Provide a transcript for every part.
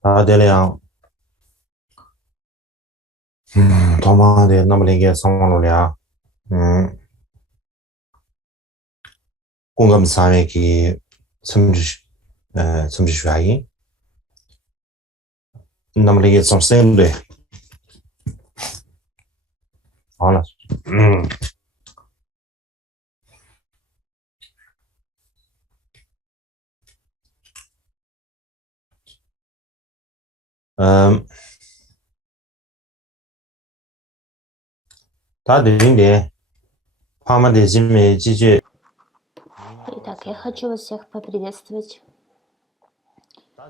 다들이랑 도마데 남리게 상관로야 공감 사회기 섬주슈아이 남리게 섬세르데 알아 다들인데 파마데지메 지제 Итак, я хочу вас всех поприветствовать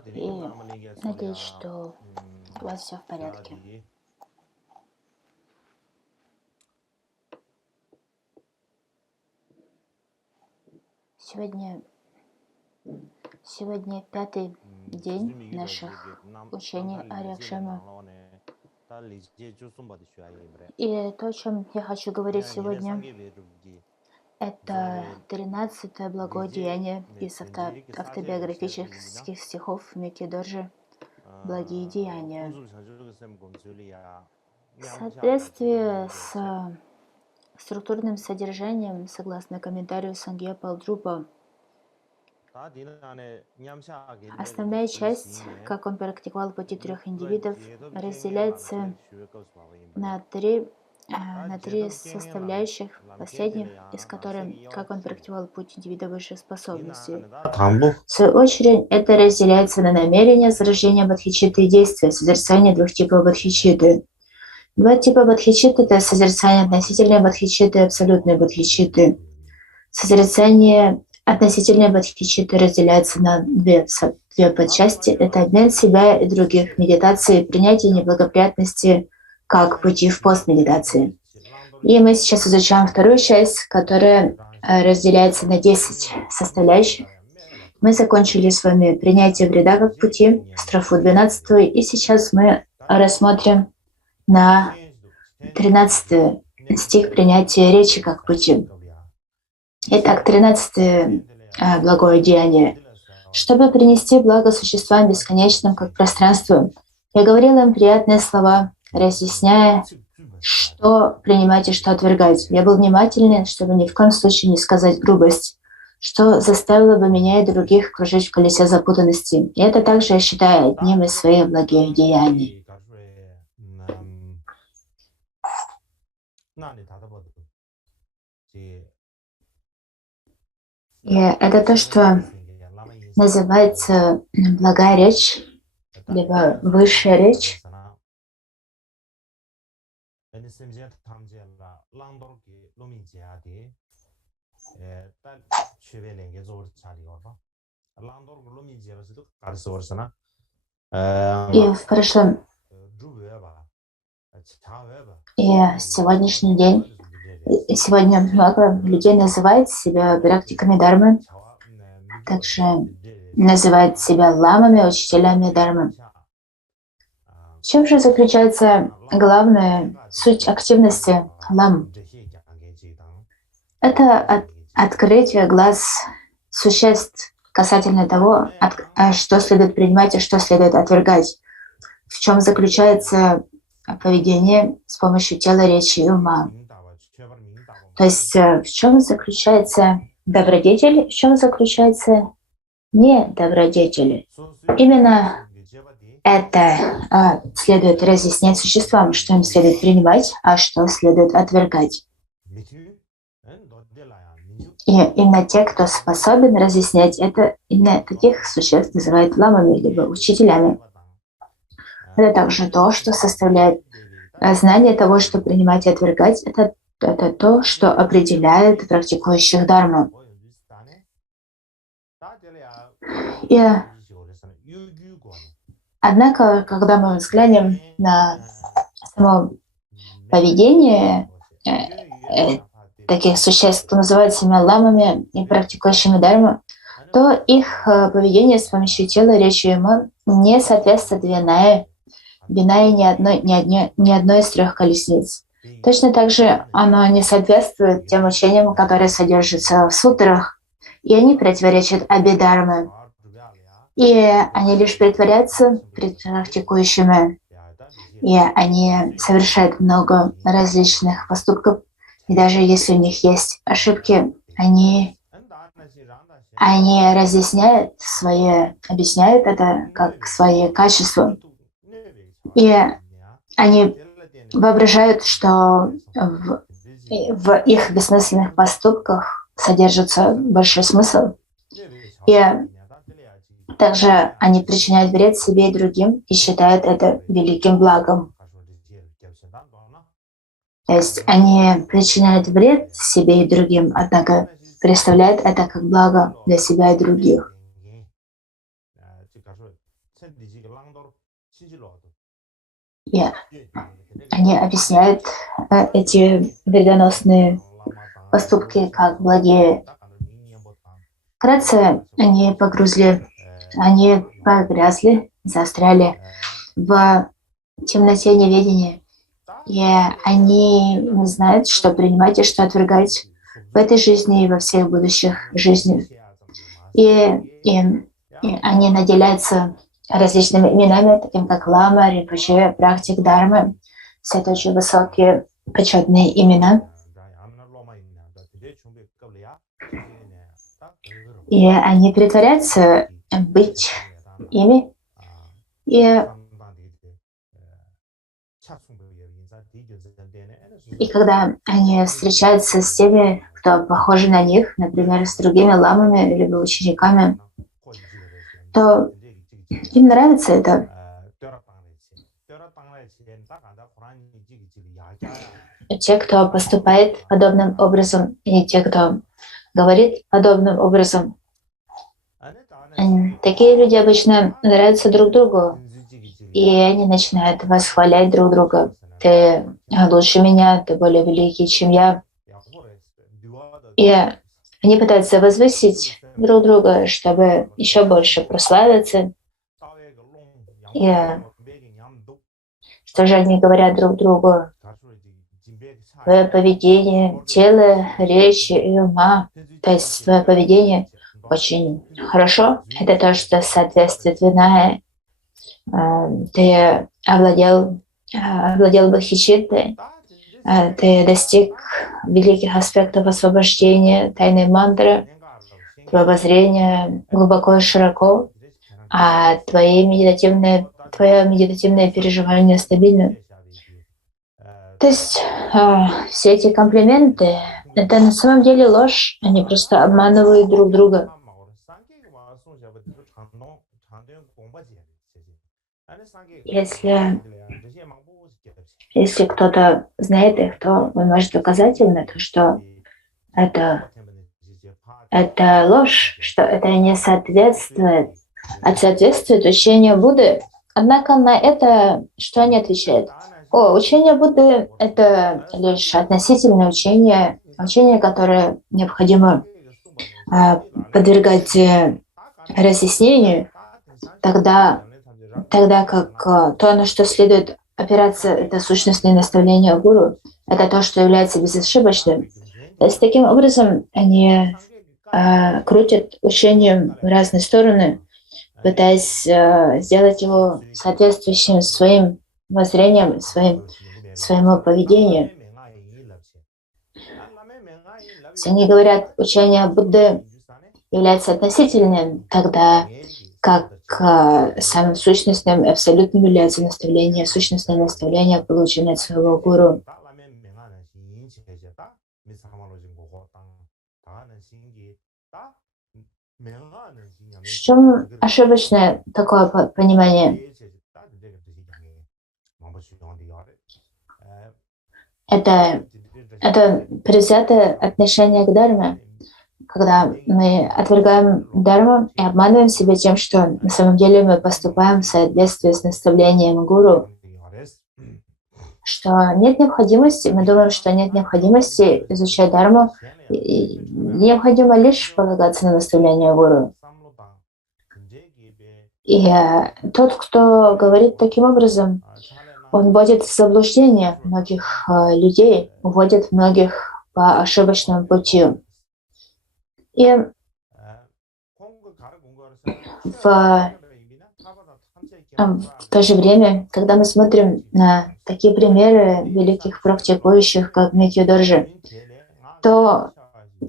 и надеюсь, что у вас все в порядке. Сегодня пятый день наших учений Арьякшема. И то, о чем я хочу говорить сегодня, это 13-е благое из автобиографических стихов Микки Доржи «Благие деяния». В соответствии с структурным содержанием, согласно комментарию Сангья Палдрупа, основная часть, как он практиковал пути трех индивидов, разделяется на три составляющих, последних из которых, как он практиковал путь индивида высших способностей. В свою очередь, это разделяется на намерение, зарождение бодхичитты и действия, созерцание двух типов бодхичитты. Два типа бодхичитты — это созерцание относительной бодхичитты и абсолютной бодхичитты. Созерцание относительной бодхичитты разделяется на две подчасти. Это обмен себя и других, медитации, принятие неблагоприятности как пути в постмедитации. И мы сейчас изучаем вторую часть, которая разделяется на 10 составляющих. Мы закончили с вами принятие вреда как пути, строфу 12, и сейчас мы рассмотрим на 13 стих принятия речи как пути. Итак, 13 благое деяние. Чтобы принести благо существам бесконечным, как пространству, я говорила им приятные слова, разъясняя, что принимать и что отвергать. Я был внимательный, чтобы ни в коем случае не сказать грубость, что заставило бы меня и других кружить в колесе запутанности. И это также я считаю одним из своих благих деяний. И это то, что называется благая речь, либо высшая речь. И в прошлом, и сегодняшний день, сегодня много людей называют себя практиками дармы, также называют себя ламами, учителями дармы. В чем же заключается главная суть активности лам? Это открытие глаз существ касательно того, что следует принимать и что следует отвергать. В чем заключается поведение с помощью тела, речи и ума. То есть в чем заключается добродетель, в чем заключается недобродетель. Именно это следует разъяснять существам, что им следует принимать, а что следует отвергать. И именно те, кто способен разъяснять это, именно таких существ называют ламами, либо учителями. Это также то, что составляет знание того, что принимать и отвергать, это то, что определяет практикующих дарму. И однако, когда мы взглянем на само поведение таких существ, кто называет себя ламами и практикующими дарму, то их поведение с помощью тела, речи и ума не соответствует Винае ни одной из трех колесниц. Точно так же оно не соответствует тем учениям, которые содержатся в сутрах, и они противоречат Абхидharме. И они лишь притворяются практикующими, и они совершают много различных поступков. И даже если у них есть ошибки, они объясняют это как свои качества. И они воображают, что в их бессмысленных поступках содержится большой смысл. И также они причиняют вред себе и другим и считают это великим благом. То есть они причиняют вред себе и другим, однако представляют это как благо для себя и других. И они объясняют эти вредоносные поступки как благие. Вкратце они погрязли, застряли в темноте неведения. И они не знают, что принимать и что отвергать в этой жизни и во всех будущих жизнях. И они наделяются различными именами, таким как Лама, Ринпоче, практик Дharмы. Все это очень высокие, почетные имена. И они притворяются быть ими. И когда они встречаются с теми, кто похожи на них, например, с другими ламами или учениками, то им нравится это. Те, кто поступает подобным образом, и те, кто говорит подобным образом, такие люди обычно нравятся друг другу, и они начинают восхвалять друг друга. Ты лучше меня, ты более великий, чем я. И они пытаются возвысить друг друга, чтобы еще больше прославиться. И что же они говорят друг другу? Твое поведение, тело, речи и ума, то есть твое поведение очень хорошо. Это то, что соответствует Винае. Ты овладел бодхичиттой, ты достиг великих аспектов освобождения, тайной мантры, твое зрение глубоко и широко, а твое медитативное переживание стабильно. То есть все эти комплименты — это на самом деле ложь, они просто обманывают друг друга. Если кто-то знает их, то он может доказать именно то, что это ложь, что это не соответствует, соответствует учению Будды. Однако на это что они отвечают? Учение Будды — это лишь относительное учение, которое необходимо подвергать разъяснению, тогда как то, на что следует опираться, это сущностные наставления гуру, это то, что является безошибочным. То есть таким образом они крутят учение в разные стороны, пытаясь сделать его соответствующим своим воззрением, своему поведению. Если они говорят, учение Будды является относительным, тогда как самым сущностным и абсолютным является сущностное наставление, полученное от своего гуру. В чем ошибочное такое понимание? Это предвзятое отношение к Дharме, когда мы отвергаем Дharму и обманываем себя тем, что на самом деле мы поступаем в соответствии с наставлением гуру, что нет необходимости, мы думаем, что нет необходимости изучать Дharму, и необходимо лишь полагаться на наставление гуру. И тот, кто говорит таким образом, он вводит в заблуждение многих людей, уводит многих по ошибочному пути. И В то же время, когда мы смотрим на такие примеры великих практикующих, как Микки Доржи, то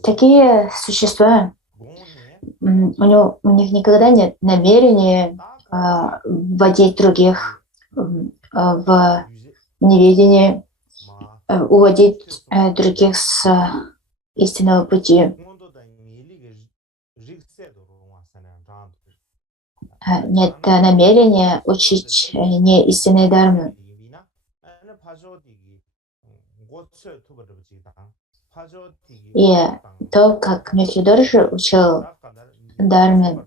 такие существа, у них никогда нет намерения вводить других в неведение, уводить других с истинного пути. Нет намерения учить не истинной дармы. И то, как Микки Доржи учил дарме,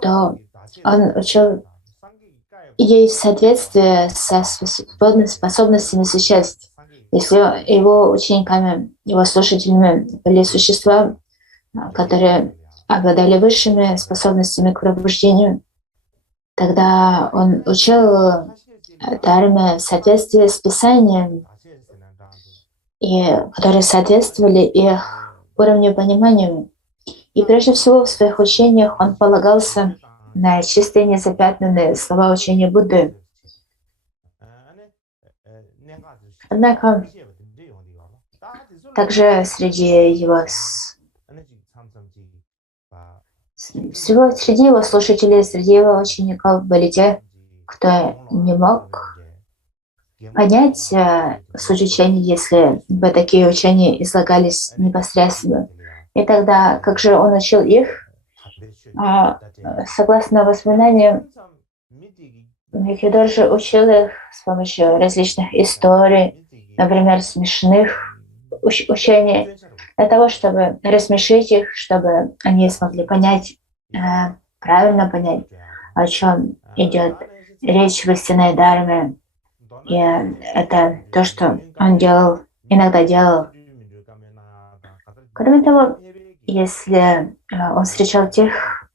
то он учил ей в соответствии со способностями существ. Если его учениками, его слушателями были существа, которые обладали высшими способностями к пробуждению, тогда он учил дарме в соответствии с Писанием, и которые соответствовали их уровню понимания. И прежде всего в своих учениях он полагался на чистые незапятнанные слова учения Будды. Однако также среди его слушателей, среди его учеников были те, кто не мог понять суть учения, если бы такие учения излагались непосредственно. И тогда, как же он учил их? Согласно воспоминаниям, Микки Доржи учил их с помощью различных историй, например, смешных учений, для того, чтобы рассмешить их, чтобы они смогли понять, правильно понять, о чем идет речь в истинной дарме. И это то, что он иногда делал. Кроме того, если он встречал тех,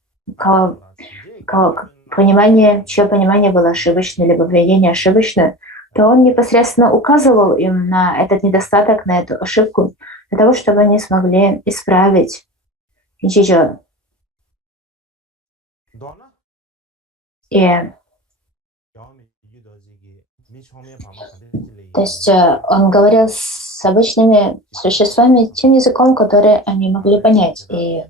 чье понимание было ошибочно, либо поведение ошибочное, то он непосредственно указывал им на этот недостаток, на эту ошибку, для того, чтобы они смогли исправить ее. То есть он говорил с обычными существами тем языком, который они могли понять. И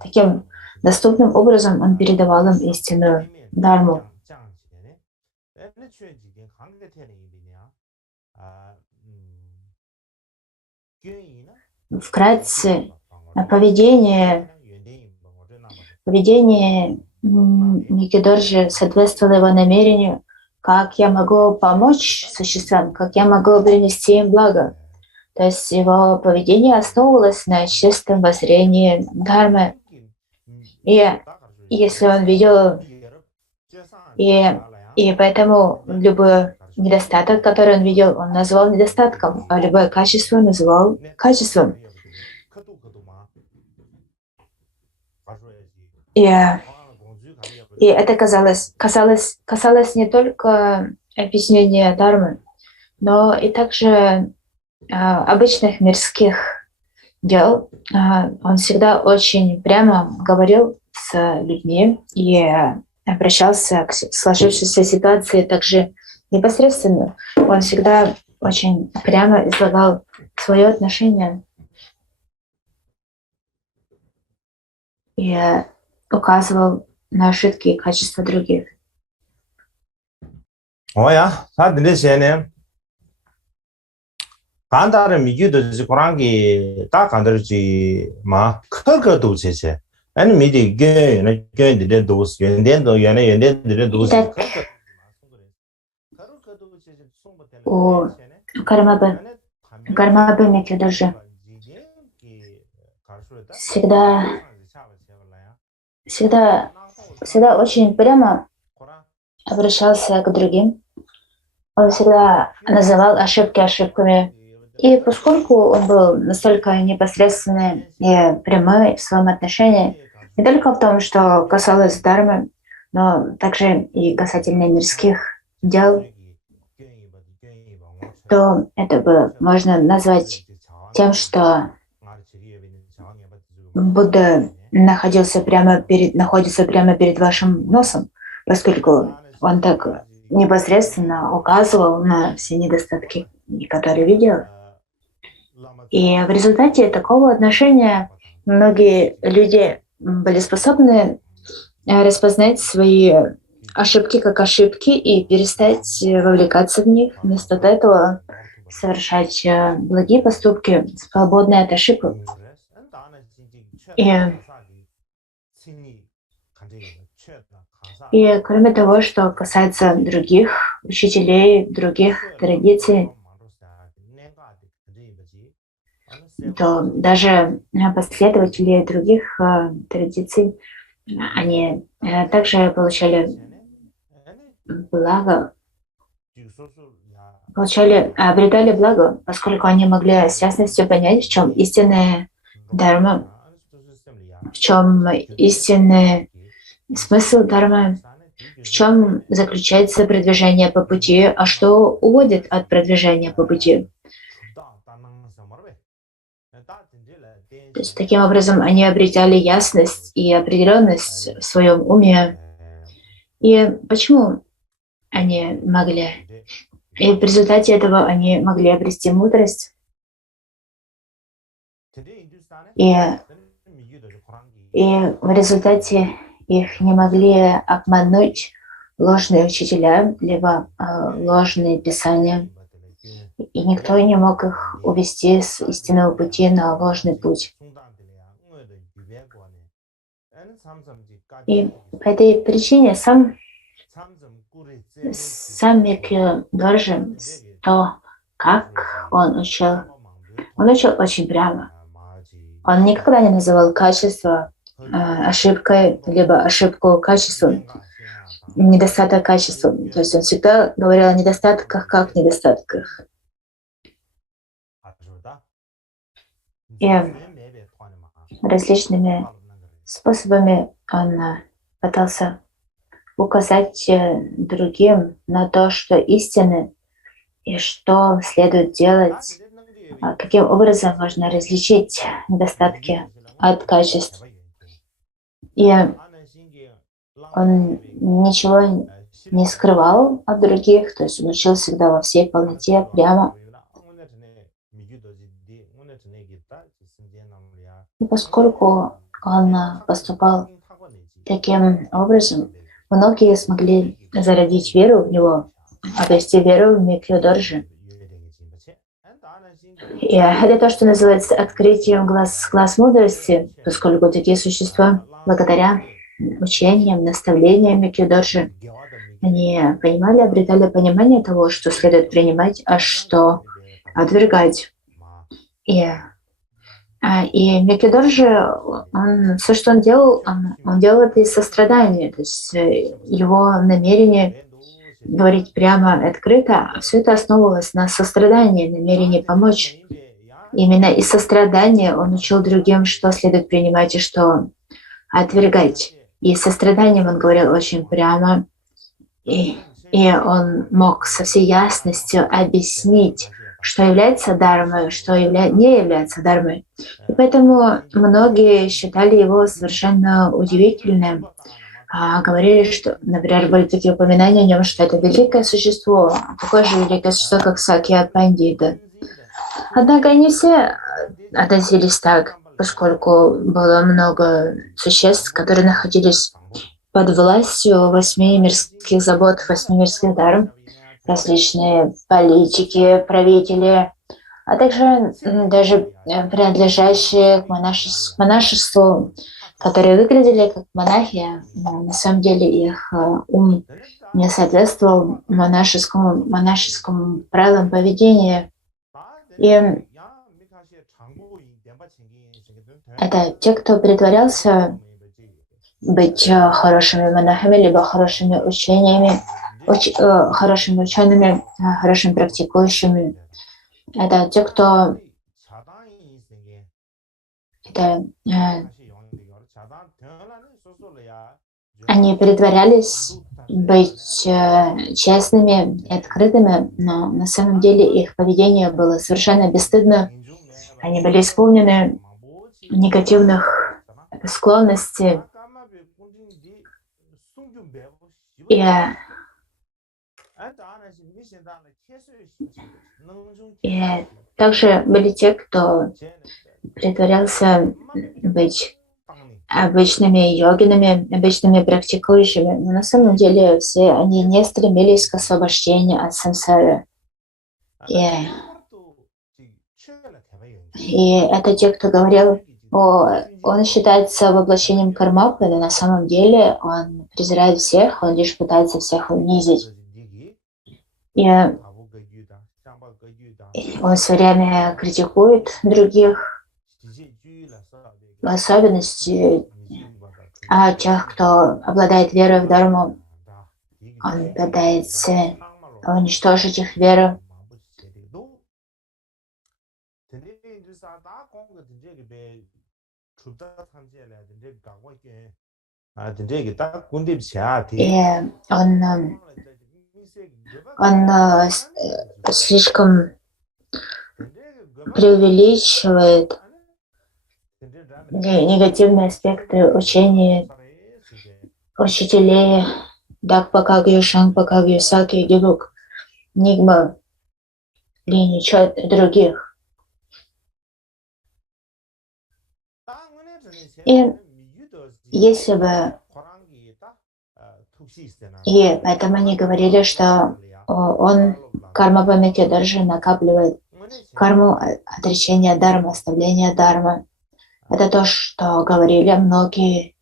таким доступным образом он передавал им истинную дарму. Вкратце, поведение Микки Доржи соответствовало его намерению, как я могу помочь существам, как я могу принести им благо. То есть его поведение основывалось на чистом воззрении дхармы. И если он видел, и поэтому любой недостаток, который он видел, он назвал недостатком, а любое качество он называл качеством. И это касалось не только объяснения дхармы, но и также обычных мирских дел. Он всегда очень прямо говорил с людьми и обращался к сложившейся ситуации также непосредственно. Он всегда очень прямо излагал свое отношение и указывал на ошибки и качества других. 간다를 미기도 고랑기 딱 간다지 마 커거도 제제 아니 미디 게네 도스 연den도 연den들의 도스 у Кармабы Микки Доржи всегда очень прямо обращался к другим. Он всегда называл ошибки ошибками. И поскольку он был настолько непосредственный и прямой в своем отношении, не только в том, что касалось дхармы, но также и касательно мирских дел, то это бы можно назвать тем, что Будда находится прямо перед вашим носом, поскольку он так непосредственно указывал на все недостатки, которые видел. И в результате такого отношения многие люди были способны распознать свои ошибки как ошибки и перестать вовлекаться в них, вместо этого совершать благие поступки, свободные от ошибок. И кроме того, что касается других учителей, других традиций, то даже последователи других традиций, они также обретали благо, поскольку они могли с ясностью понять, в чем истинная дharma, в чем истинный смысл дharma, в чем заключается продвижение по пути, а что уводит от продвижения по пути. То есть таким образом они обретали ясность и определенность в своем уме. И почему они могли? И в результате этого они могли обрести мудрость. И в результате их не могли обмануть ложные учителя, либо ложные писания. И никто не мог их увести с истинного пути на ложный путь. И по этой причине сам Микьё Доржи, то, как он учил очень прямо. Он никогда не называл качество ошибкой, либо ошибку качеством, недостаток качеством. То есть он всегда говорил о недостатках как недостатках. И различными способами он пытался указать другим на то, что истины и что следует делать, каким образом можно различить недостатки от качеств. И он ничего не скрывал от других, то есть он учил всегда во всей полноте, прямо. И поскольку он поступал таким образом, многие смогли зародить веру в него, обрести веру в Микьё Доржи. И это то, что называется открытием глаз мудрости, поскольку такие существа, благодаря учениям, наставлениям Микьё Доржи, они понимали, обретали понимание того, что следует принимать, а что отвергать. И Микьё Доржи, все, что он делал, он делал это из сострадания, то есть его намерение говорить прямо, открыто, все это основывалось на сострадании, намерении помочь. Именно из сострадания он учил другим, что следует принимать и что отвергать. И с состраданием он говорил очень прямо, и он мог со всей ясностью объяснить, что является дharмой, что не является дharмой. И поэтому многие считали его совершенно удивительным. Говорили, что, например, были такие упоминания о нем, что это великое существо, такое же великое существо, как Сакья Пандита. Однако не все относились так, поскольку было много существ, которые находились под властью 8 мирских забот, 8 мирских дарм, различные политики, правители, а также даже принадлежащие к монашеству, которые выглядели как монахи, но на самом деле их ум не соответствовал монашескому правилам поведения. И это те, кто притворялся быть хорошими монахами, либо хорошими хорошими учеными, хорошими практикующими. Это те, кто они притворялись быть честными и открытыми, но на самом деле их поведение было совершенно бесстыдно. Они были исполнены негативных склонностей. И, и также были те, кто притворялся быть обычными йогинами, обычными практикующими, но на самом деле все они не стремились к освобождению от сансары. И это те, кто говорил, он считается воплощением кармапы, но на самом деле он презирает всех, он лишь пытается всех унизить. И он все время критикует других, в особенности тех, кто обладает верой в Дharmu. Он пытается уничтожить их веру. И он слишком преувеличивает негативные аспекты учения учителей Дакпакагью, Шангпакагью, Саки, Гилук, Нигма, Линича и других. И если бы... И поэтому они говорили, что он, карма памяти, даже накапливает карму отречения дармы, оставления дармы. Это то, что говорили многие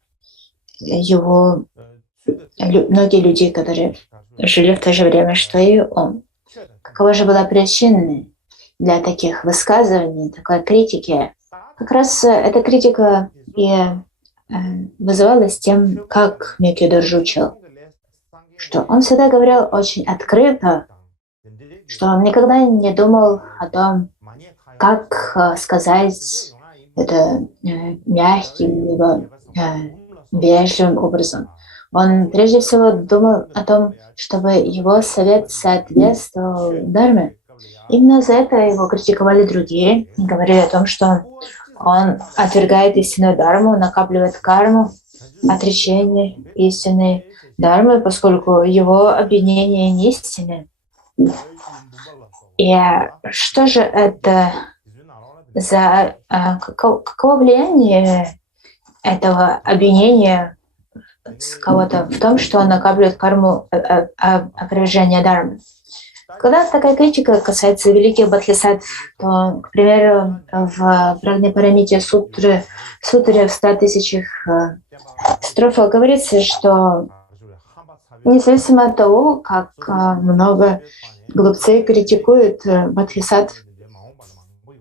люди, которые жили в то же время, что и он. Какова же была причина для таких высказываний, такой критики? Как раз эта критика и вызывалась тем, как Микки Доржу учил, что он всегда говорил очень открыто, что он никогда не думал о том, как сказать это мягким, либо вежливым образом. Он прежде всего думал о том, чтобы его совет соответствовал Дharме. Именно за это его критиковали другие и говорили о том, что он отвергает истинную Дharmu, накапливает карму, отречение истинной Дharмы, поскольку его обвинения не истинны. И что же это за каково влияние этого обвинения с кого-то в том, что он накапливает карму опровержения Дharмы? Когда такая критика касается великих бодхисаттв, то, к примеру, в Прагнапарамите сутре в 100 тысячах строфах говорится, что независимо от того, как много глупцы критикуют бодхисаттв,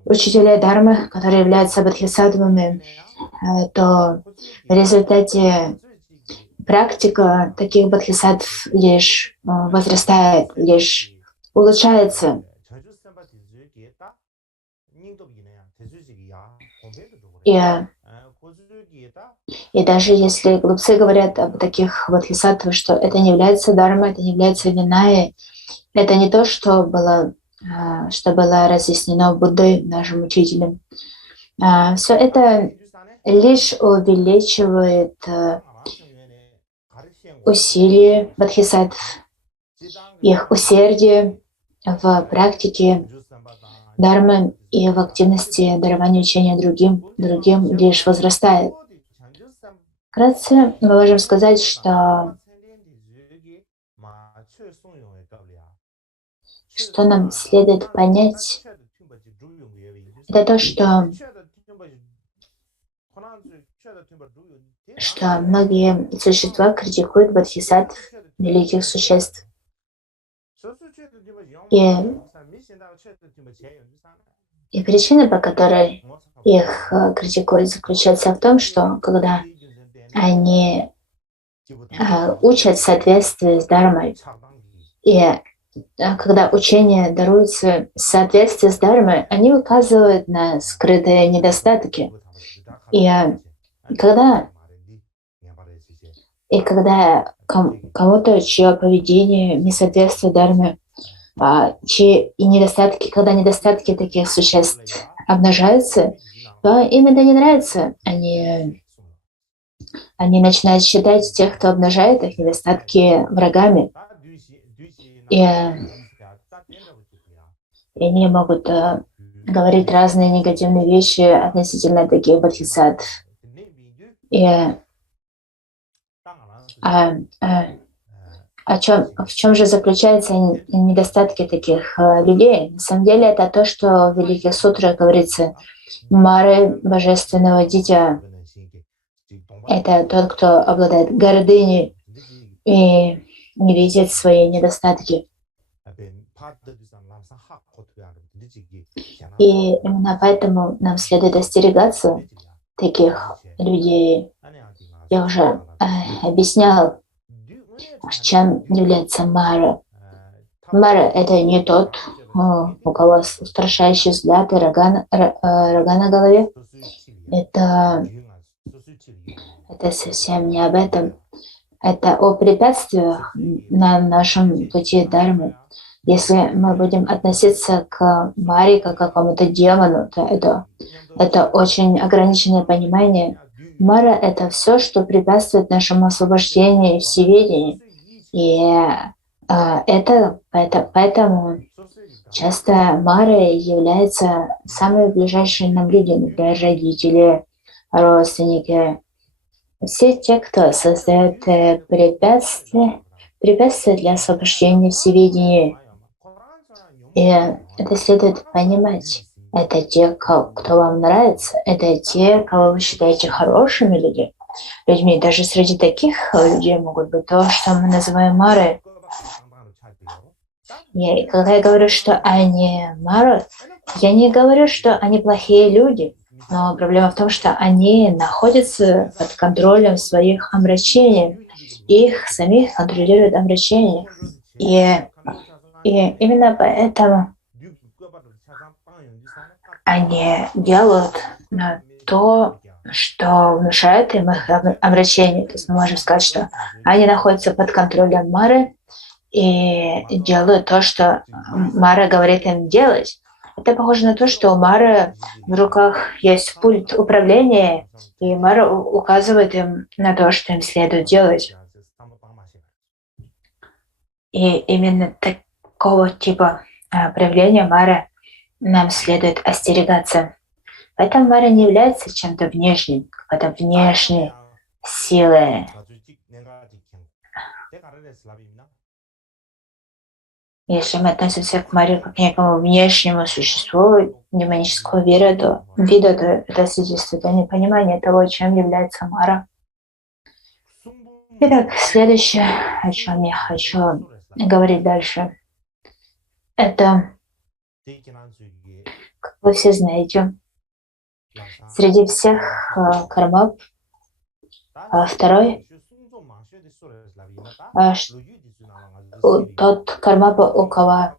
учителей Дharмы, которые являются бодхисаттвами, то в результате практика таких бодхисаттв лишь возрастает, лишь улучшается. И даже если глупцы говорят об таких бодхисаттвах, что это не является дharma, это не является виной, это не то, что было разъяснено Буддой, нашим учителем. Все это лишь увеличивает усилия бодхисаттв, их усердие в практике дharмы и в активности дарования учения другим лишь возрастает. Вкратце мы можем сказать, что нам следует понять, это то, что многие существа критикуют бодхисаттв, великих существ. И причина, по которой их критикуют, заключается в том, что когда они учат в соответствии с Дharмой, и когда учение даруется в соответствии с Дharмой, они указывают на скрытые недостатки. И когда И когда кому-то, чье поведение не соответствует дарме, чьи и недостатки, когда недостатки таких существ обнажаются, то им это не нравится. Они начинают считать тех, кто обнажает их недостатки, врагами. И, и они могут говорить разные негативные вещи относительно таких бодхисаттв. И в чем же заключаются недостатки таких людей? На самом деле это то, что в Великих Сутрах говорится: Мары Божественного Дитя — это тот, кто обладает гордыней и не видит свои недостатки. И именно поэтому нам следует остерегаться таких людей. Я уже объяснял, чем является Мара. Мара — это не тот, у кого устрашающий взгляд и рога на голове. Это совсем не об этом. Это о препятствиях на нашем пути Дharмы. Если мы будем относиться к Маре как к какому-то демону, то это очень ограниченное понимание. Мара — это все, что препятствует нашему освобождению и всеведению. И поэтому часто Марой являются самые ближайшие нам люди, например, родители, родственники. Все те, кто создает препятствия для освобождения всеведения. И это следует понимать. Это те, кто вам нравится, это те, кого вы считаете хорошими людьми. Даже среди таких людей могут быть то, что мы называем Марой. И когда я говорю, что они Мары, я не говорю, что они плохие люди. Но проблема в том, что они находятся под контролем своих омрачений. Их самих контролирует омрачение. И именно поэтому они делают то, что внушает им их омрачение. То есть мы можем сказать, что они находятся под контролем Мары и делают то, что Мара говорит им делать. Это похоже на то, что у Мары в руках есть пульт управления, и Мара указывает им на то, что им следует делать. И именно такого типа проявления Мары нам следует остерегаться. Поэтому Мара не является чем-то внешним, какой-то внешней силой. Если мы относимся к Маре как к некому внешнему существу демонического вида, то это свидетельствует о непонимании того, чем является Мара. Итак, следующее, о чем я хочу говорить дальше, это, как вы все знаете, среди всех кармов второй тот кармапа, у кого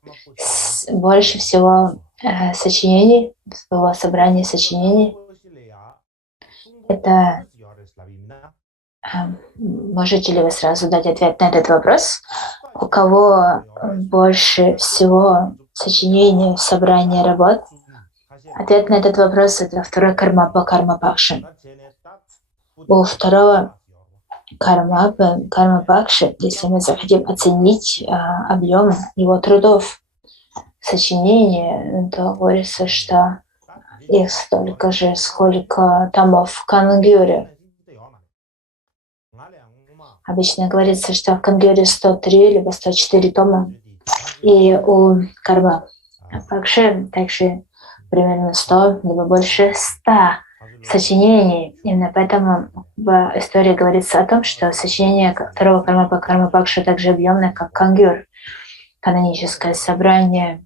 больше всего сочинений, своего собрания сочинений, это можете ли вы сразу дать ответ на этот вопрос? У кого больше всего сочинений, собрания работ? Ответ на этот вопрос — это второй кармапа, карма-пакши. У второго карма-пакши, если мы захотим оценить объем его трудов, сочинения, то говорится, что их столько же, сколько томов в Кангюре. Обычно говорится, что в Кангюре 103 либо 104 тома, и у карма-пакши также примерно 100, либо больше 100 сочинений. Именно поэтому в истории говорится о том, что сочинение второго карма-пакши также объемное, как Кангюр, каноническое собрание.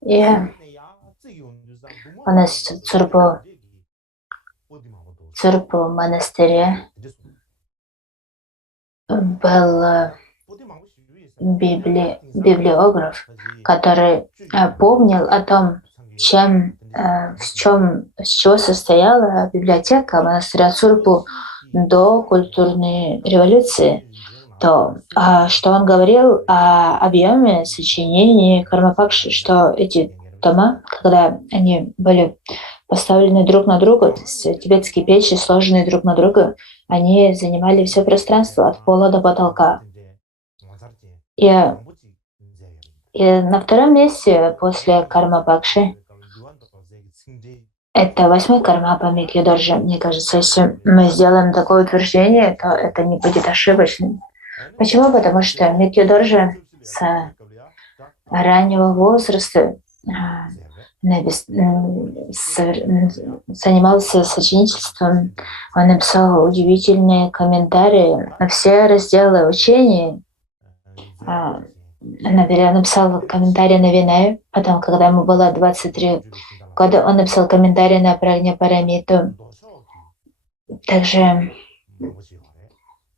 И у нас в Цурпу монастыре был библиограф, который помнил о том, с чего состояла библиотека монастыря Цурпу до культурной революции, то что он говорил о объеме сочинений Кармапакши, что эти тома, когда они были поставлены друг на друга, то есть тибетские печи, сложенные друг на друга, они занимали все пространство от пола до потолка. И на втором месте после Кармапакши это 8-й Кармапа Микьёдоржи. Мне кажется, если мы сделаем такое утверждение, то это не будет ошибочным. Почему? Потому что Микьёдоржи с раннего возраста занимался сочинительством. Он написал удивительные комментарии на все разделы учения. Например, написал комментарий на Винаю. Потом, когда ему было 23 года, он написал комментарий на Прагня-парамиту.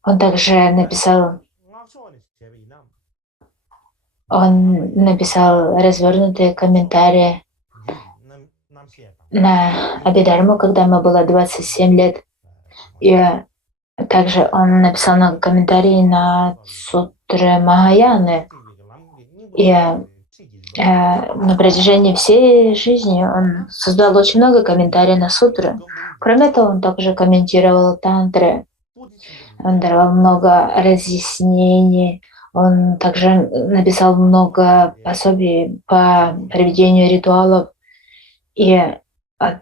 Он также написал развернутые комментарии на Абидарму, когда ему было 27 лет. И также он написал комментарии на сутры Махаяны. И на протяжении всей жизни он создал очень много комментариев на сутры. Кроме того, он также комментировал тантры. Он давал много разъяснений. Он также написал много пособий по проведению ритуалов и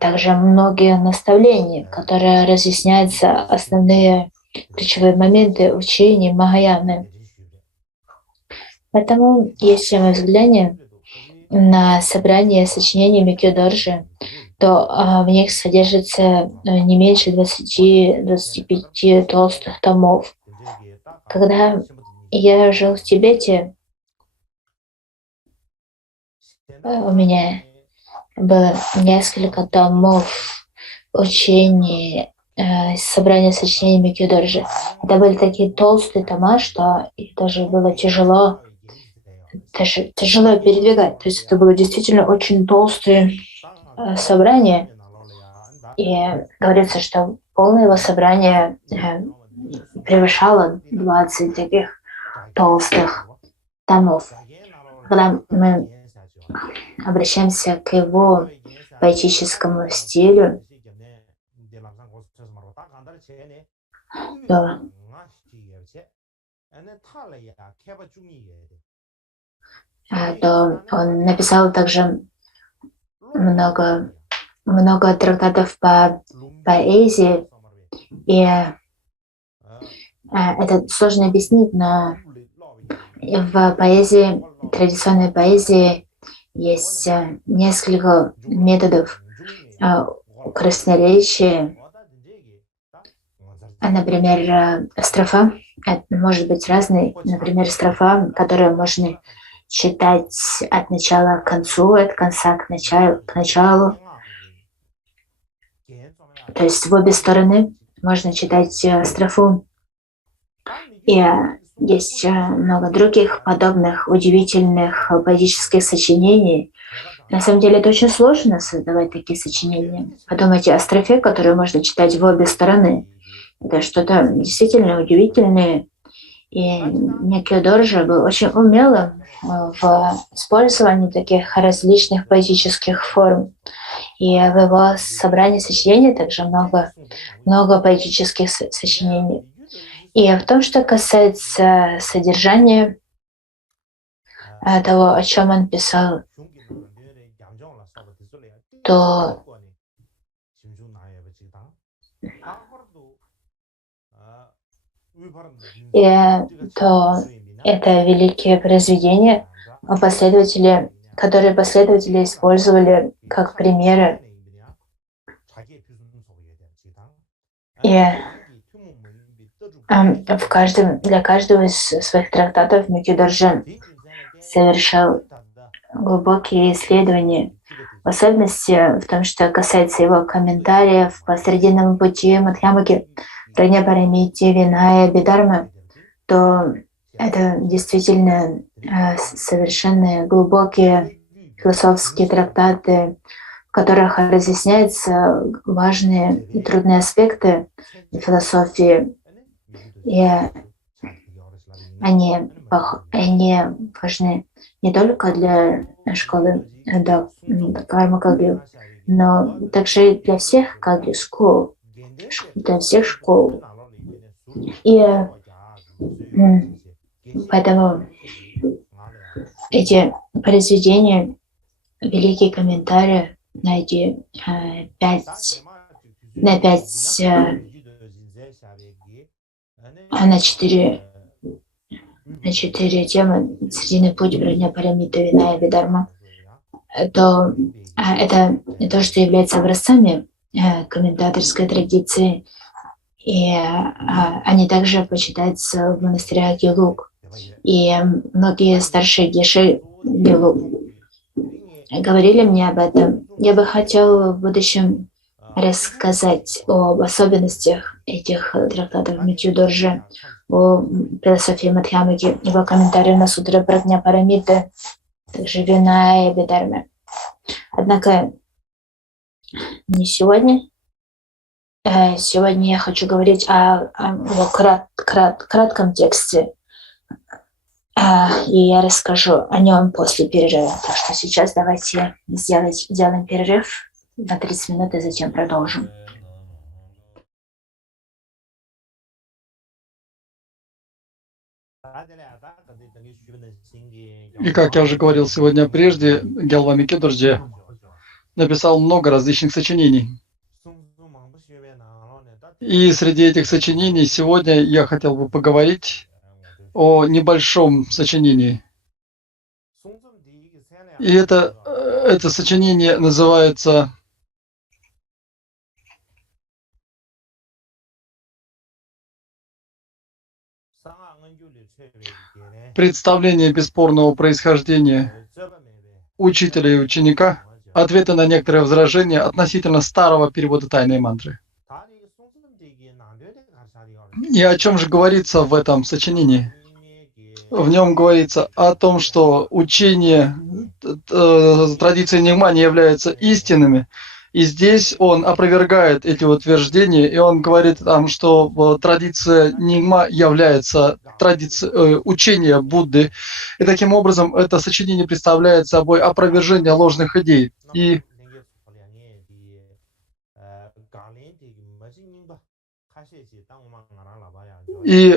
также многие наставления, которые разъясняются основные ключевые моменты учения Махаяны. Поэтому, если мы взглянем на собрание сочинений Микьёдоржи, то в них содержится не меньше 20-25 толстых томов. Когда я жил в Тибете, у меня было несколько томов учений, собрания сочинений Микьёдоржи. Это были такие толстые тома, что их даже было тяжело передвигать. То есть это было действительно очень толстые собрания. И говорится, что полное его собрание превышало 20 таких толстых томов. Когда мы обращаемся к его поэтическому стилю, то он написал также много трактатов по поэзии, и это сложно объяснить, но в поэзии, традиционной поэзии, есть несколько методов красноречия. Например, строфа может быть разной. Например, строфа, которую можно читать от начала к концу, от конца к началу. То есть в обе стороны можно читать строфу. И есть много других подобных удивительных поэтических сочинений. На самом деле это очень сложно создавать такие сочинения. Подумайте о строфе, которую можно читать в обе стороны. Это что-то действительно удивительное. И Микьёдоржи был очень умелым в использовании таких различных поэтических форм. И в его собрании сочинений также много поэтических сочинений. И в том, что касается содержания того, о чем он писал, то это великие произведения, которые последователи использовали как примеры. И для каждого из своих трактатов Микьёдоржи совершал глубокие исследования, в особенности в том, что касается его комментариев по Срединному пути, Мадхьямаке, Прагня-парамите, Виная, Абидарма, то Это действительно совершенно глубокие философские трактаты, в которых разъясняются важные и трудные аспекты философии, и они важны не только для школы Карма Кагью, но также и для всех Кагью школ, для всех школ. И поэтому эти произведения, великие комментарии на эти 5, на 4 темы «Средний путь, броня Парамита, Вина и Видарма», то это то, что является образцами комментаторской традиции, и они также почитаются в монастырях Гелук. И многие старшие геши Гелук говорили мне об этом. Я бы хотел в будущем рассказать об особенностях этих трактатов Митью Доржи, о философии Мадхьямаки, его комментарии на сутры Прадня Парамиты, также Вина и Видармы. Однако не сегодня. Сегодня я хочу говорить о кратком тексте, и я расскажу о нем после перерыва. Так что сейчас давайте сделаем перерыв на 30 минут и затем продолжим. И как я уже говорил сегодня прежде, Гелва Микедорджи написал много различных сочинений. И среди этих сочинений сегодня я хотел бы поговорить о небольшом сочинении. И это сочинение называется «Представление бесспорного происхождения учителя и ученика. Ответы на некоторые возражения относительно старого перевода тайной мантры». И о чем же говорится в этом сочинении? В нем говорится о том, что учение традиции Нигма не являются истинными. И здесь он опровергает эти утверждения, и он говорит там, что традиция Нигма является традицией учения Будды. И таким образом это сочинение представляет собой опровержение ложных идей. И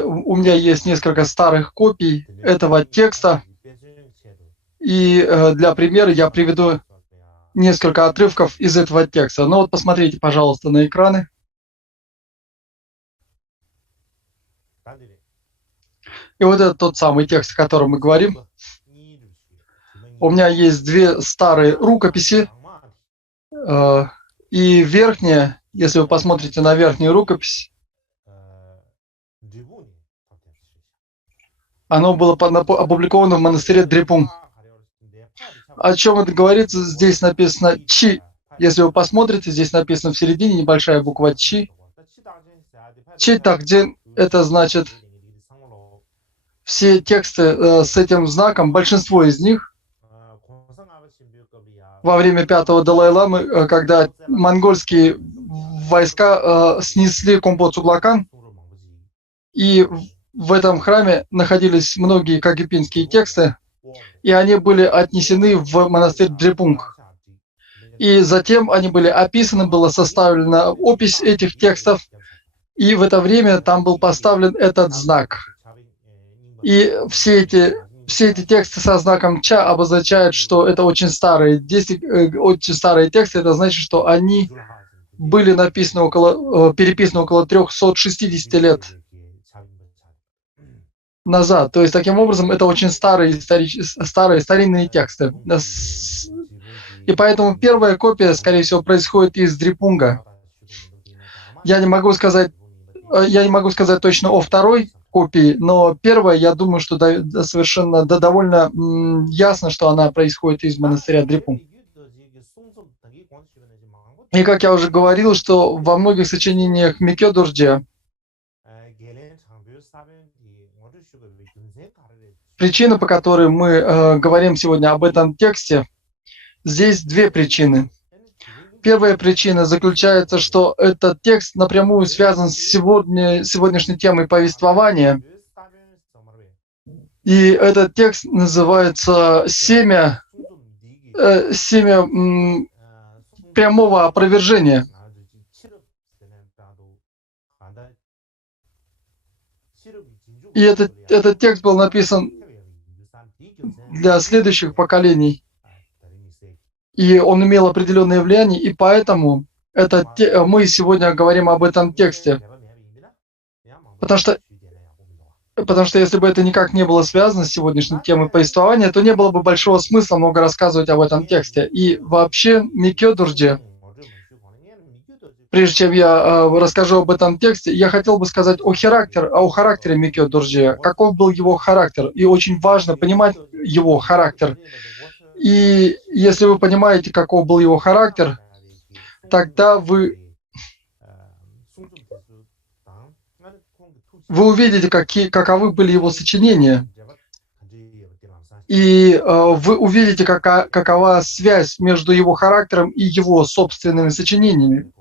у меня есть несколько старых копий этого текста. И для примера я приведу несколько отрывков из этого текста. Ну вот посмотрите, пожалуйста, на экраны. И вот это тот самый текст, о котором мы говорим. У меня есть две старые рукописи. И верхняя, если вы посмотрите на верхнюю рукопись, оно было опубликовано в монастыре Дрипунг. О чем это говорится? Здесь написано «Чи». Если вы посмотрите, здесь написано в середине небольшая буква «Чи». «Чи Тагдин» — это значит все тексты с этим знаком, большинство из них во время 5-го Далай-ламы, когда монгольские войска снесли Компот Цуглакан, и в этом храме находились многие кагюпинские тексты, и они были отнесены в монастырь Дрипунг. И затем они были описаны, была составлена опись этих текстов, и в это время там был поставлен этот знак. И все эти тексты со знаком «Ча» обозначают, что это очень старые тексты. Это значит, что они были переписаны около 360 лет назад. То есть, таким образом, это очень старые старинные тексты. И поэтому первая копия, скорее всего, происходит из Дрипунга. Я не могу сказать точно о второй копии, но первая, я думаю, что совершенно довольно ясно, что она происходит из монастыря Дрипунг. И как я уже говорил, что во многих сочинениях Микедорджи Причина, по которой мы говорим сегодня об этом тексте, здесь две причины. Первая причина заключается, что этот текст напрямую связан с сегодняшней темой повествования. И этот текст называется «Семя прямого опровержения». И этот текст был написан для следующих поколений. И он имел определенное влияние, и поэтому мы сегодня говорим об этом тексте. Потому что если бы это никак не было связано с сегодняшней темой повествования, то не было бы большого смысла много рассказывать об этом тексте. И вообще Микё Дорже, прежде чем я расскажу об этом тексте, я хотел бы сказать о характере Микё Дорже, каков был его характер. И очень важно понимать его характер. И если вы понимаете, каков был его характер, тогда вы увидите, каковы были его сочинения. И вы увидите, какова связь между его характером и его собственными сочинениями.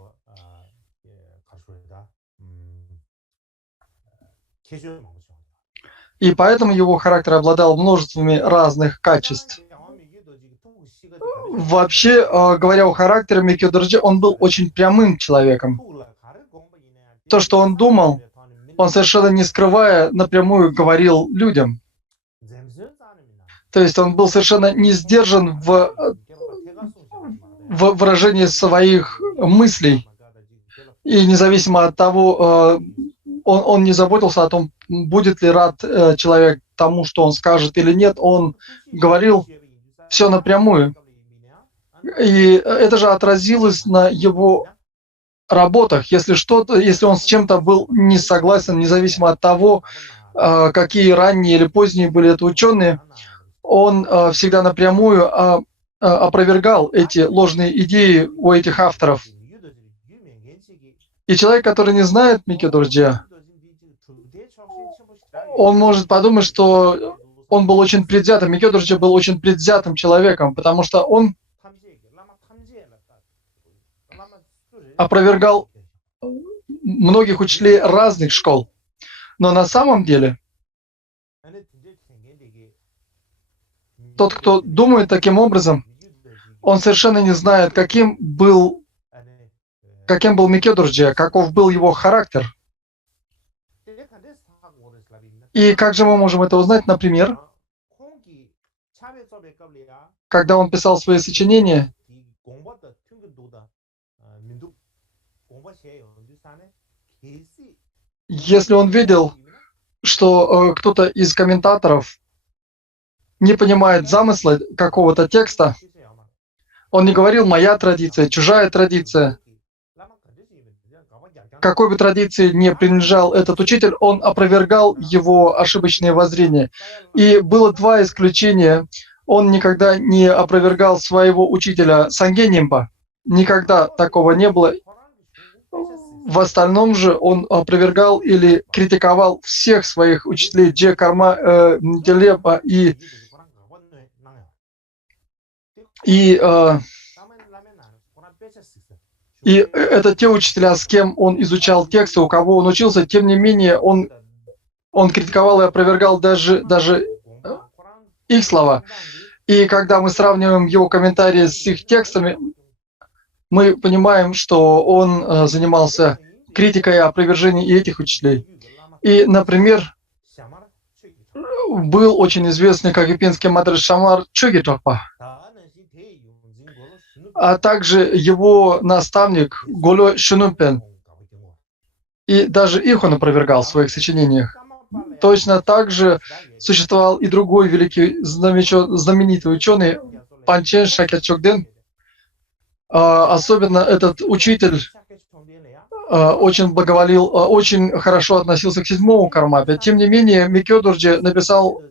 И поэтому его характер обладал множествами разных качеств. Вообще, говоря о характере Микё Дорже, он был очень прямым человеком. То, что он думал, он совершенно не скрывая, напрямую говорил людям. То есть он был совершенно не сдержан в выражении своих мыслей. И независимо от того, он не заботился о том, будет ли рад человек тому, что он скажет или нет, он говорил все напрямую. И это же отразилось на его работах. Если он с чем-то был не согласен, независимо от того, какие ранние или поздние были это ученые, он всегда напрямую опровергал эти ложные идеи у этих авторов. И человек, который не знает Микё Дорже, он может подумать, что он был очень предвзятым. Микё Дорже был очень предвзятым человеком, потому что он опровергал многих учителей разных школ. Но на самом деле, тот, кто думает таким образом, он совершенно не знает, каким был Микё Дорже, каков был его характер. И как же мы можем это узнать? Например, когда он писал свои сочинения, если он видел, что кто-то из комментаторов не понимает замысла какого-то текста, он не говорил «моя традиция», «чужая традиция». Какой бы традиции не принадлежал этот учитель, он опровергал его ошибочные воззрения. И было два исключения. Он никогда не опровергал своего учителя Санге Нимпа. Никогда такого не было. В остальном же он опровергал или критиковал всех своих учителей Дже Карма, Делепа и это те учителя, с кем он изучал тексты, у кого он учился. Тем не менее, он критиковал и опровергал даже их слова. И когда мы сравниваем его комментарии с их текстами, мы понимаем, что он занимался критикой и опровержением и этих учителей. И, например, был очень известный кагипинский мадрес Шамар Чогитопа, а также его наставник Голо Шунупен. И даже их он опровергал в своих сочинениях. Точно так же существовал и другой великий знаменитый ученый Панчен Шакячокден. Особенно этот учитель очень благоволил, очень хорошо относился к седьмому кармапе. Тем не менее, Микё Дорже написал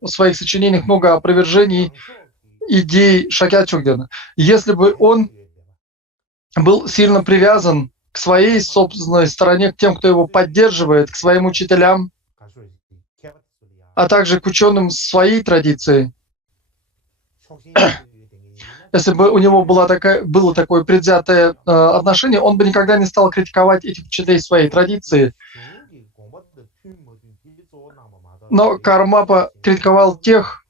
в своих сочинениях много опровержений идей Шакячокдена. Если бы он был сильно привязан к своей собственной стороне, к тем, кто его поддерживает, к своим учителям, а также к ученым своей традиции. Если бы у него было такое предвзятое отношение, он бы никогда не стал критиковать этих учителей своей традиции. Но Кармапа критиковал тех,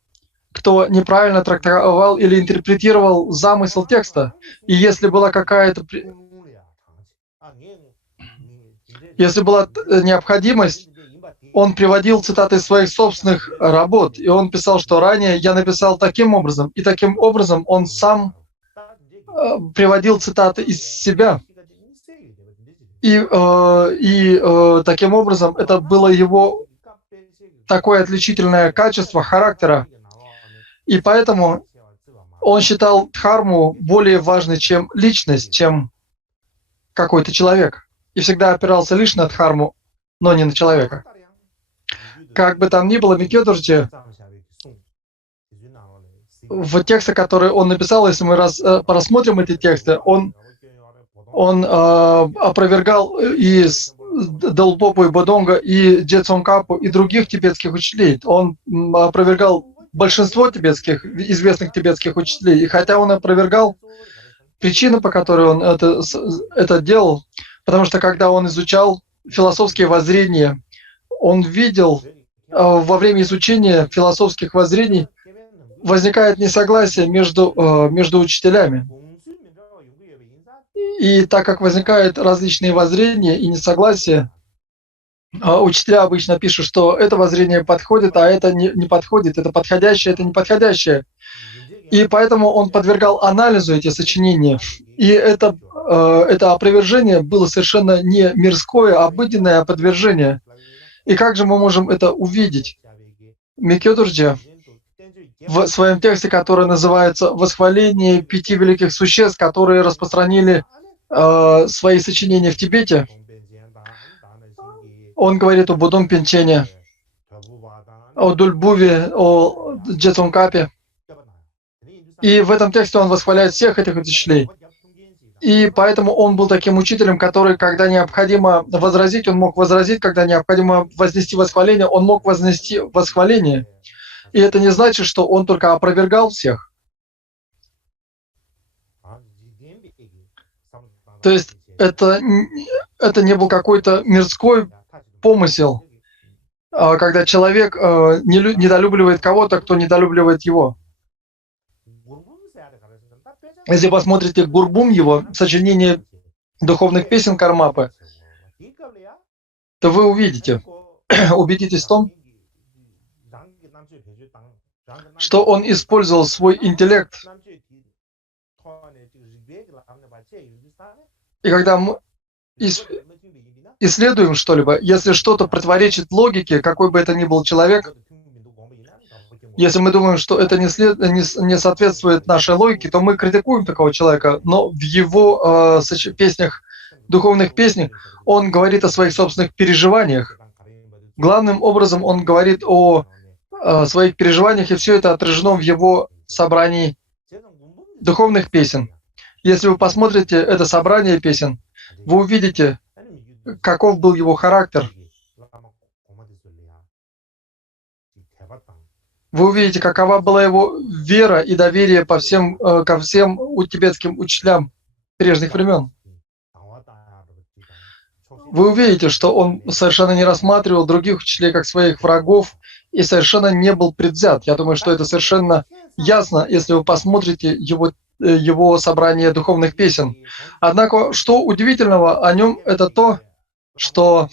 кто неправильно трактовал или интерпретировал замысел текста. И если была необходимость, он приводил цитаты своих собственных работ, и он писал, что ранее я написал таким образом, и таким образом он сам приводил цитаты из себя. И таким образом это было его такое отличительное качество характера. И поэтому он считал дхарму более важной, чем личность, чем какой-то человек. И всегда опирался лишь на дхарму, но не на человека. Как бы там ни было, Микёдорджи в тексте, которые он написал, если мы просмотрим эти тексты, он опровергал и Долпопу, и Бодонга, и Джетсонкапу, и других тибетских учителей. Он опровергал большинство известных тибетских учителей. И хотя он опровергал причину, по которой он это делал, потому что когда он изучал философские воззрения, он видел во время изучения философских воззрений возникает несогласие между учителями. И так как возникают различные воззрения и несогласия, учителя обычно пишут, что это воззрение подходит, а это не подходит, это подходящее, это неподходящее. И поэтому он подвергал анализу эти сочинения. И это опровержение было совершенно не мирское, а обыденное опровержение. И как же мы можем это увидеть? Микёдорджи в своем тексте, который называется «Восхваление 5 великих существ», которые распространили свои сочинения в Тибете, он говорит о Будом Пинчене, о Дульбуве, о Джетсонкапе. И в этом тексте он восхваляет всех этих учителей. И поэтому он был таким учителем, который, когда необходимо возразить, он мог возразить, когда необходимо вознести восхваление, он мог вознести восхваление. И это не значит, что он только опровергал всех. То есть это не был какой-то мирской помысел, когда человек недолюбливает кого-то, кто недолюбливает его. Если посмотрите Гурбум, его сочинение духовных песен Кармапы, то вы убедитесь в том, что он использовал свой интеллект. И когда мы исследуем что-либо, если что-то противоречит логике, какой бы это ни был человек, если мы думаем, что это не соответствует нашей логике, то мы критикуем такого человека, но в его песнях, духовных песнях, он говорит о своих собственных переживаниях. Главным образом он говорит о своих переживаниях, и все это отражено в его собрании духовных песен. Если вы посмотрите это собрание песен, вы увидите, каков был его характер. Вы увидите, какова была его вера и доверие ко всем тибетским учителям прежних времен. Вы увидите, что он совершенно не рассматривал других учителей как своих врагов и совершенно не был предвзят. Я думаю, что это совершенно ясно, если вы посмотрите его собрание духовных песен. Однако, что удивительного о нем, это то, что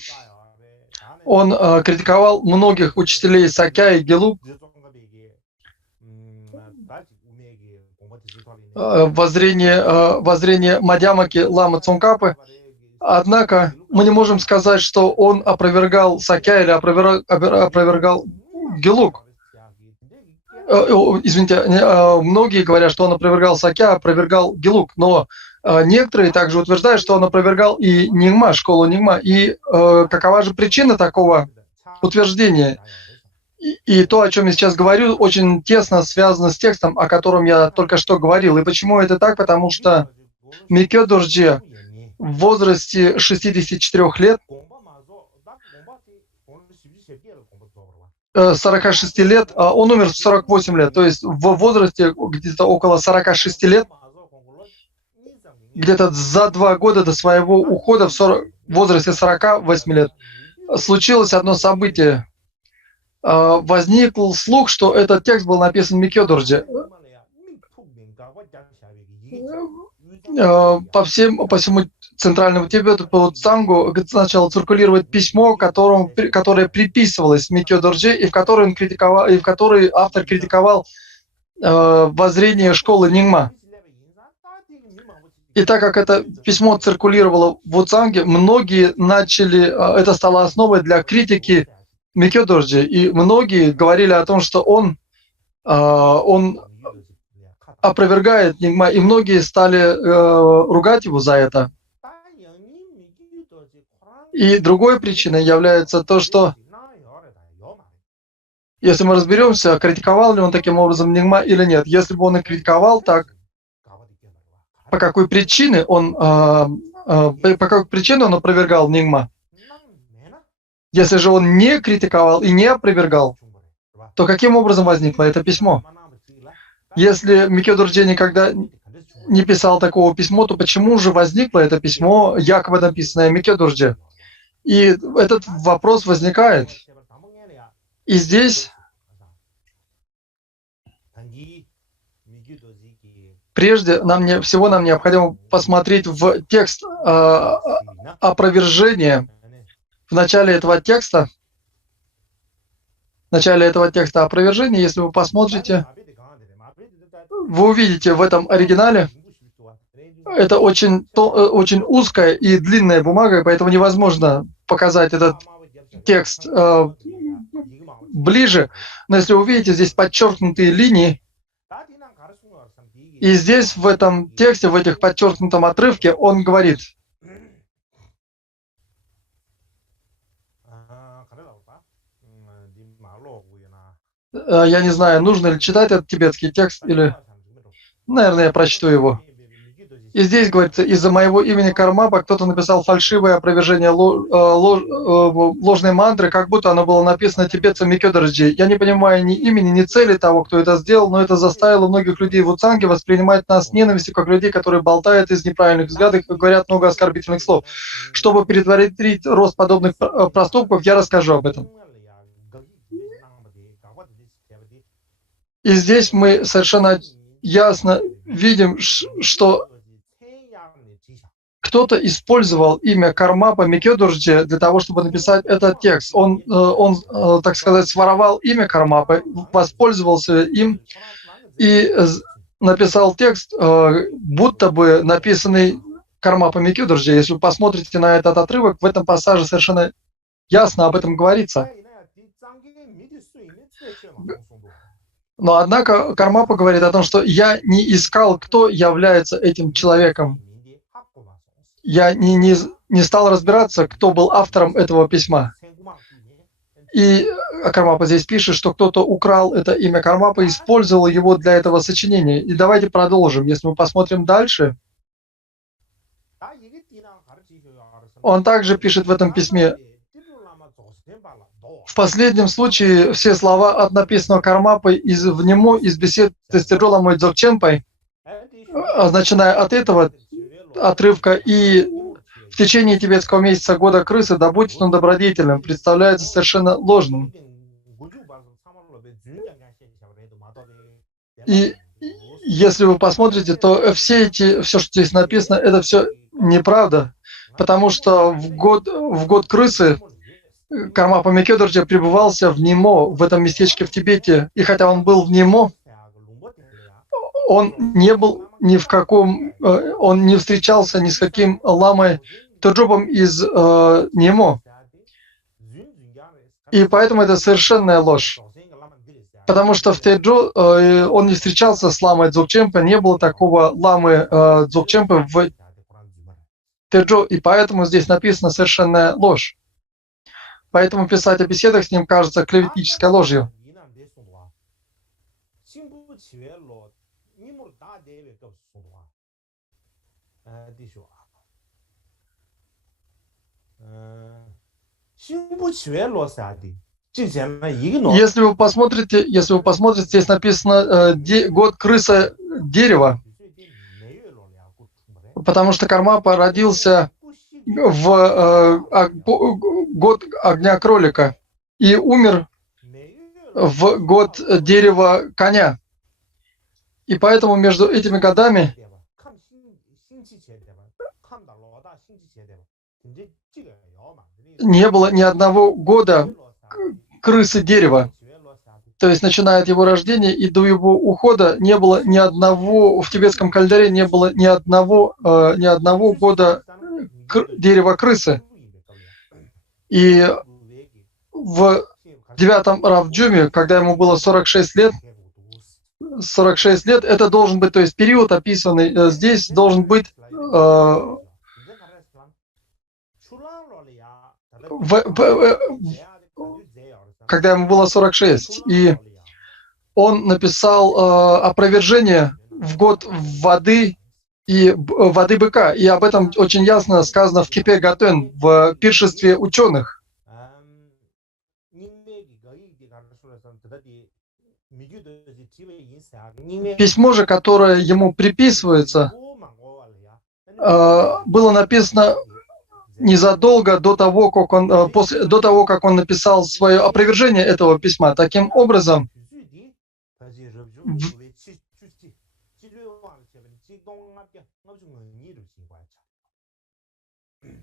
он критиковал многих учителей Сакья и Гелук, воззрение Мадьямаки Ламы Цонгкапы. Однако мы не можем сказать, что он опровергал Сакья или опровергал Гелук. Извините, многие говорят, что он опровергал Сакья, опровергал Гелук, но некоторые также утверждают, что он опровергал и Нингма, школу Нингма. И какова же причина такого утверждения? И то, о чем я сейчас говорю, очень тесно связано с текстом, о котором я только что говорил. И почему это так? Потому что Микёдорджи в возрасте 64 лет, 46 лет, он умер в 48 лет, то есть в возрасте где-то около 46 лет, где-то за 2 года до своего ухода в возрасте 48 лет, случилось одно событие. Возникл слух, что этот текст был написан Микёдорджи. По всему Центральному Тибету, по Цангу, начало циркулировать письмо, которое приписывалось Микёдорджи, и в которой автор критиковал воззрение школы Нингма. И так как это письмо циркулировало в Уцанге, многие это стало основой для критики Микёдорджи, и многие говорили о том, что он опровергает Нингма, и многие стали ругать его за это. И другой причиной является то, что если мы разберемся, критиковал ли он таким образом Нингма или нет. Если бы он и критиковал так, по какой причине он опровергал Нингма? Если же он не критиковал и не опровергал, то каким образом возникло это письмо? Если Микёдорджи никогда не писал такого письма, то почему же возникло это письмо, якобы написанное Микёдорджи? И этот вопрос возникает. И здесь прежде нам необходимо посмотреть в текст опровержения. В начале этого текста опровержения, если вы посмотрите, вы увидите в этом оригинале, это очень узкая и длинная бумага, и поэтому невозможно показать этот текст ближе. Но если вы увидите, здесь подчеркнутые линии, и здесь в этом тексте, в этих подчеркнутом отрывке, он говорит: я не знаю, нужно ли читать этот тибетский текст, или, наверное, я прочту его. И здесь говорится: из-за моего имени Кармапа кто-то написал фальшивое опровержение ложной мантры, как будто оно было написано тибетцем Микёдорджи. Я не понимаю ни имени, ни цели того, кто это сделал, но это заставило многих людей в Уцанге воспринимать нас с ненавистью, как людей, которые болтают из неправильных взглядов и говорят много оскорбительных слов. Чтобы предотвратить рост подобных проступков, я расскажу об этом. И здесь мы совершенно ясно видим, что кто-то использовал имя Кармапа Микёдорджи для того, чтобы написать этот текст. Он, так сказать, своровал имя Кармапы, воспользовался им и написал текст, будто бы написанный Кармапа Микёдорджи. Если вы посмотрите на этот отрывок, в этом пассаже совершенно ясно об этом говорится. Но однако Кармапа говорит о том, что я не искал, кто является этим человеком. Я не стал разбираться, кто был автором этого письма. И Кармапа здесь пишет, что кто-то украл это имя Кармапа и использовал его для этого сочинения. И давайте продолжим. Если мы посмотрим дальше, он также пишет в этом письме: в последнем случае все слова от написанного Кармапой в нему из бесед с Теджо Ламой Дзогченпой, начиная от этого отрывка, и в течение тибетского месяца года крысы, да будет он добродетельным, представляется совершенно ложным. И если вы посмотрите, то все, что здесь написано, это все неправда, потому что в год крысы Кармапа Микёдорджи пребывался в Нимо, в этом местечке в Тибете, и хотя он был в Нимо, он не встречался ни с каким ламой Теджобом из Нимо. И поэтому это совершенная ложь. Потому что в Теджо он не встречался с ламой Дзогченпа, не было такого ламы Дзогченпа в Теджо, и поэтому здесь написана совершенная ложь. Поэтому писать о беседах с ним кажется клеветнической ложью. Если вы посмотрите, здесь написано год крыса дерева, потому что Кармапа родился в год огня кролика и умер в год дерева коня. И поэтому между этими годами не было ни одного года крысы дерева. То есть, начиная от его рождения и до его ухода, не было ни одного, в тибетском календаре не было ни одного года дерева крысы. И в 9-м Равджуме, когда ему было 46 лет, это должен быть, то есть период описанный здесь, должен быть когда ему было 46. И он написал опровержение в год воды и воды быка. И об этом очень ясно сказано в Кипе Гатен, в пиршестве ученых. Письмо же, которое ему приписывается, было написано незадолго до того, как он написал свое опровержение этого письма. Таким образом,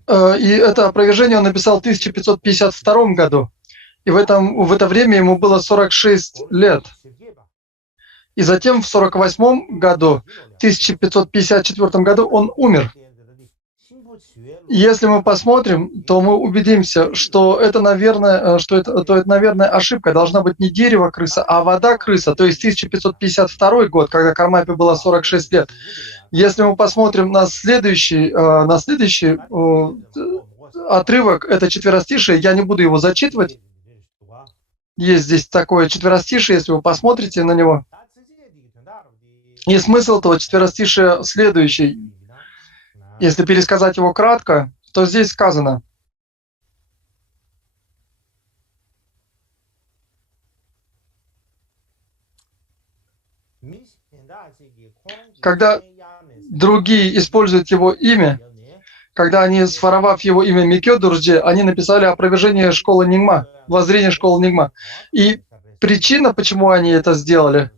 и это опровержение он написал в 1552 году. И в это время ему было 46 лет. И затем в 1948 году, в 1554 году он умер. Если мы посмотрим, то мы убедимся, что это, наверное, ошибка. Должна быть не дерево крыса, а вода крыса. То есть 1552 год, когда Кармапе было 46 лет. Если мы посмотрим на следующий отрывок, это четверостишие, я не буду его зачитывать. Есть здесь такое четверостишее, если вы посмотрите на него. И смысл этого четверостишия следующий. Если пересказать его кратко, то здесь сказано: когда другие используют его имя, когда они, своровав его имя Микё-дурджи, они написали опровержение школы Нингма, воззрение школы Нингма. И причина, почему они это сделали,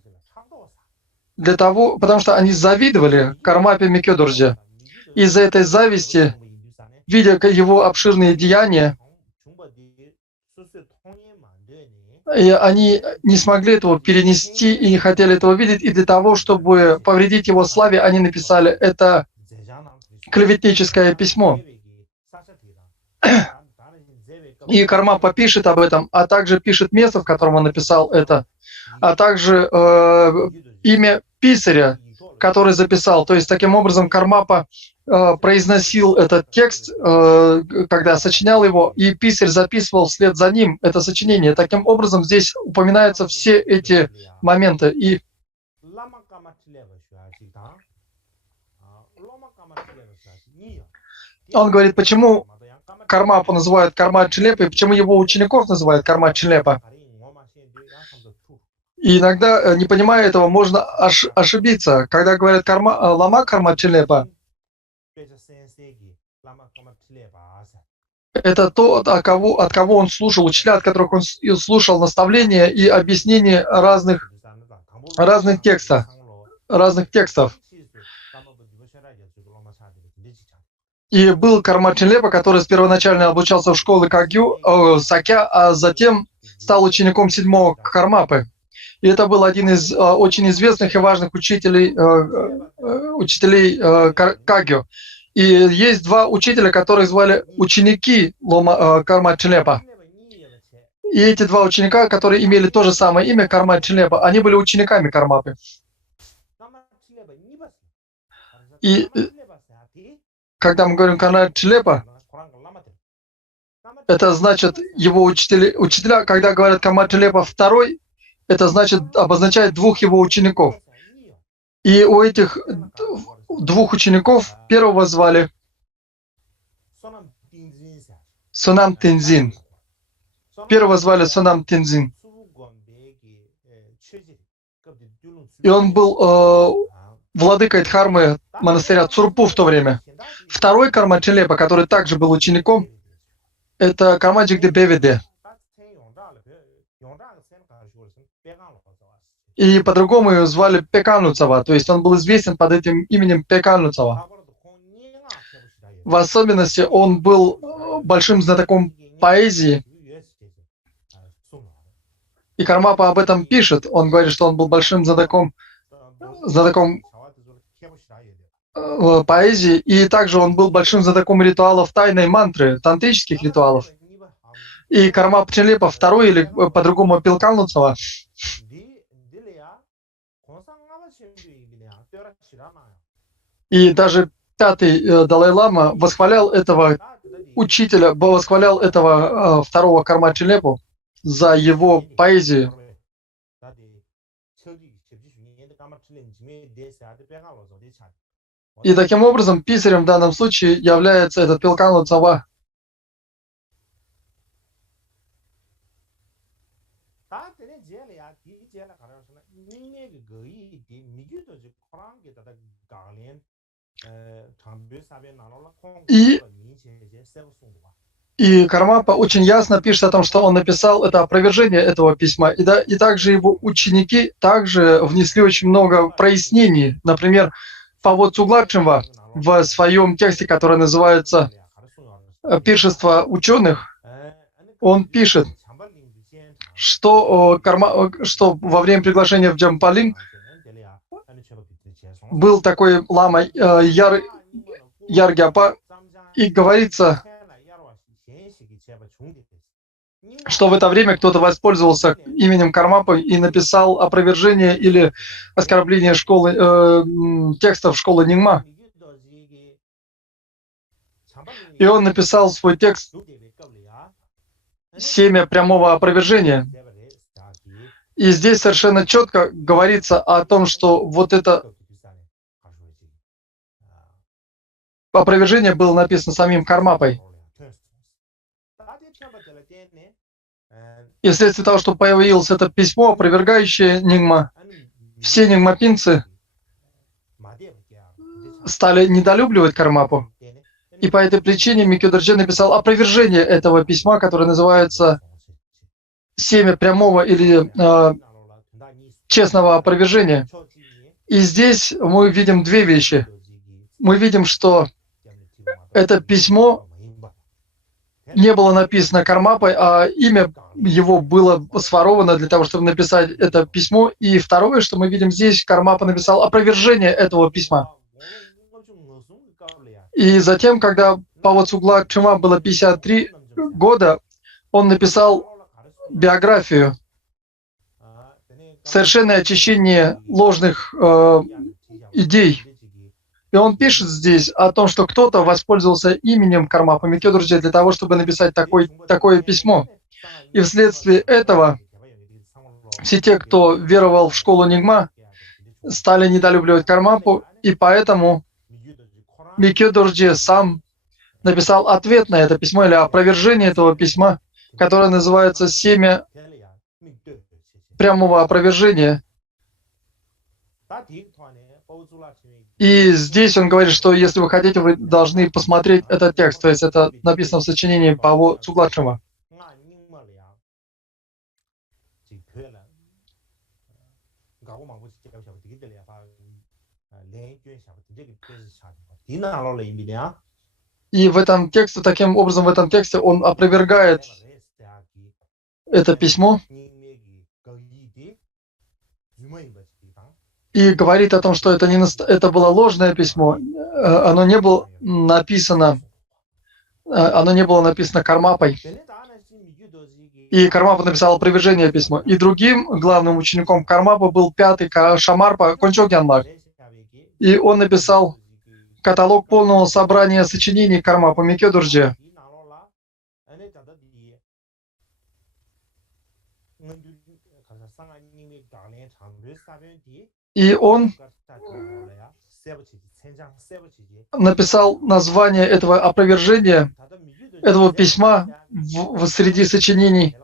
потому что они завидовали Кармапе Микё-дурджи. Из-за этой зависти, видя его обширные деяния, и они не смогли этого перенести и не хотели этого видеть, и для того, чтобы повредить его славе, они написали это клеветническое письмо. И Кармапа пишет об этом, а также пишет место, в котором он написал это, а также имя писаря, который записал. То есть, таким образом, Кармапа произносил этот текст, когда сочинял его, и писарь записывал вслед за ним это сочинение. Таким образом, здесь упоминаются все эти моменты. И он говорит, почему Кармапу называют Карма Чилепа, и почему его учеников называют Карма Чилепа. И иногда, не понимая этого, можно ошибиться. Когда говорят Лама Карма Чилепа, это то, от кого он слушал, учителя, от которых он слушал наставления и объяснения разных текстов. И был Карма Чилепа, который первоначально обучался в школе Сакя, а затем стал учеником 7-го Кармапы. И это был один из очень известных и важных учителей Кагью. И есть два учителя, которые звали ученики Карма Чилепа. И эти два ученика, которые имели то же самое имя, Карма Чилепа, они были учениками Кармапы. И когда мы говорим Карма Чилепа, это значит его учителя, когда говорят Карма Чилепа II, это значит, обозначает двух его учеников. И у этих двух учеников первого звали Сунам Тензин. Первого звали Сунам Тензин. И он был владыкой Дхармы монастыря Цурпу в то время. Второй Карма Чинлепа, который также был учеником, это Кармаджик де Беведе. И по-другому его звали Пекануцава, то есть он был известен под этим именем Пекануцава. В особенности он был большим знатоком поэзии. И Кармапа об этом пишет. Он говорит, что он был большим знатоком поэзии, и также он был большим знатоком ритуалов тайной мантры, тантрических ритуалов. И Кармапа Чинлепа второй, или по-другому Пекануцава, и даже пятый Далай-лама восхвалял этого учителя, восхвалял этого второго Карма Чинлепу за его поэзию. И таким образом писарем в данном случае является этот Пекануцава. И Кармапа очень ясно пишет о том, что он написал это опровержение этого письма. И также его ученики также внесли очень много прояснений. Например, Павод Цуглакшинва в своем тексте, который называется «Пиршество ученых», он пишет, что во время приглашения в Джампалин был такой лама Яргяпа, и говорится, что в это время кто-то воспользовался именем Кармапы и написал опровержение или оскорбление текстов школы Нингма. И он написал свой текст «Семя прямого опровержения». И здесь совершенно четко говорится о том, что вот это опровержение было написано самим Кармапой. И вследствие того, что появилось это письмо, опровергающее Нингма, все нингмапинцы стали недолюбливать Кармапу. И по этой причине Микё Дорджи написал опровержение этого письма, которое называется «Семя прямого» или «Честного опровержения». И здесь мы видим две вещи. Мы видим, что это письмо не было написано Кармапой, а имя его было своровано для того, чтобы написать это письмо. И второе, что мы видим здесь, Кармапа написал опровержение этого письма. И затем, когда Павод Цуглакшинва было 53 года, он написал биографию «Совершенное очищение ложных идей». И он пишет здесь о том, что кто-то воспользовался именем Кармапы Микё Дорджи для того, чтобы написать такое письмо. И вследствие этого все те, кто веровал в школу Нингма, стали недолюбливать Кармапу, и поэтому Микё Дорджи сам написал ответ на это письмо или опровержение этого письма, которое называется «Семя прямого опровержения». И здесь он говорит, что если вы хотите, вы должны посмотреть этот текст. То есть это написано в сочинении Павод Цуглакшинва. И в этом тексте, таким образом, в этом тексте он опровергает это письмо и говорит о том, что это было ложное письмо, оно не было написано Кармапой. И Кармапа написал опровержение письма. И другим главным учеником Кармапы был пятый Шамарпа Кончогьянлак. И он написал каталог полного собрания сочинений Кармапы Микё Дорджи. И он написал название этого опровержения, этого письма среди сочинений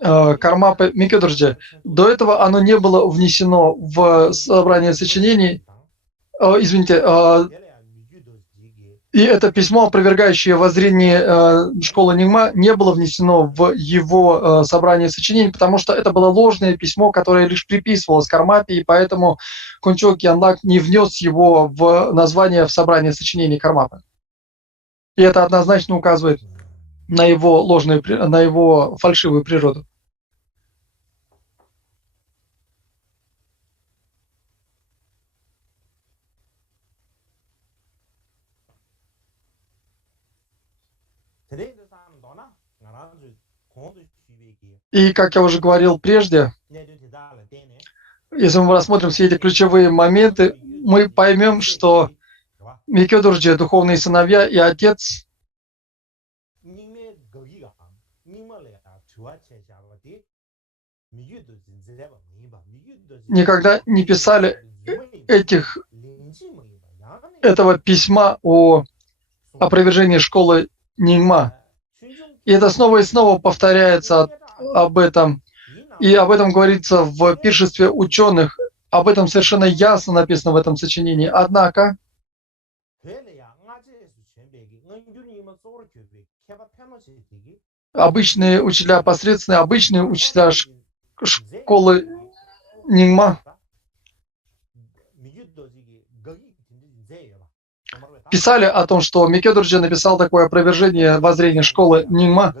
Кармапы Микёдорджи. До этого оно не было внесено в собрание сочинений. И это письмо, опровергающее воззрение школы Нингма, не было внесено в его собрание сочинений, потому что это было ложное письмо, которое лишь приписывалось Кармапе, и поэтому Кунчо Кьянлак не внес его в название в собрание сочинений Кармапы. И это однозначно указывает на его ложную, на его фальшивую природу. И, как я уже говорил прежде, если мы рассмотрим все эти ключевые моменты, мы поймем, что Микёдорджи, духовные сыновья и отец, никогда не писали этого письма о опровержении школы Нингма. И это снова и снова повторяется об этом. И об этом говорится в пиршестве ученых. Об этом совершенно ясно написано в этом сочинении. Однако, обычные учителя, посредственные, обычные учителя школы Нингма писали о том, что Микёдорджи написал такое опровержение воззрения школы Нингма.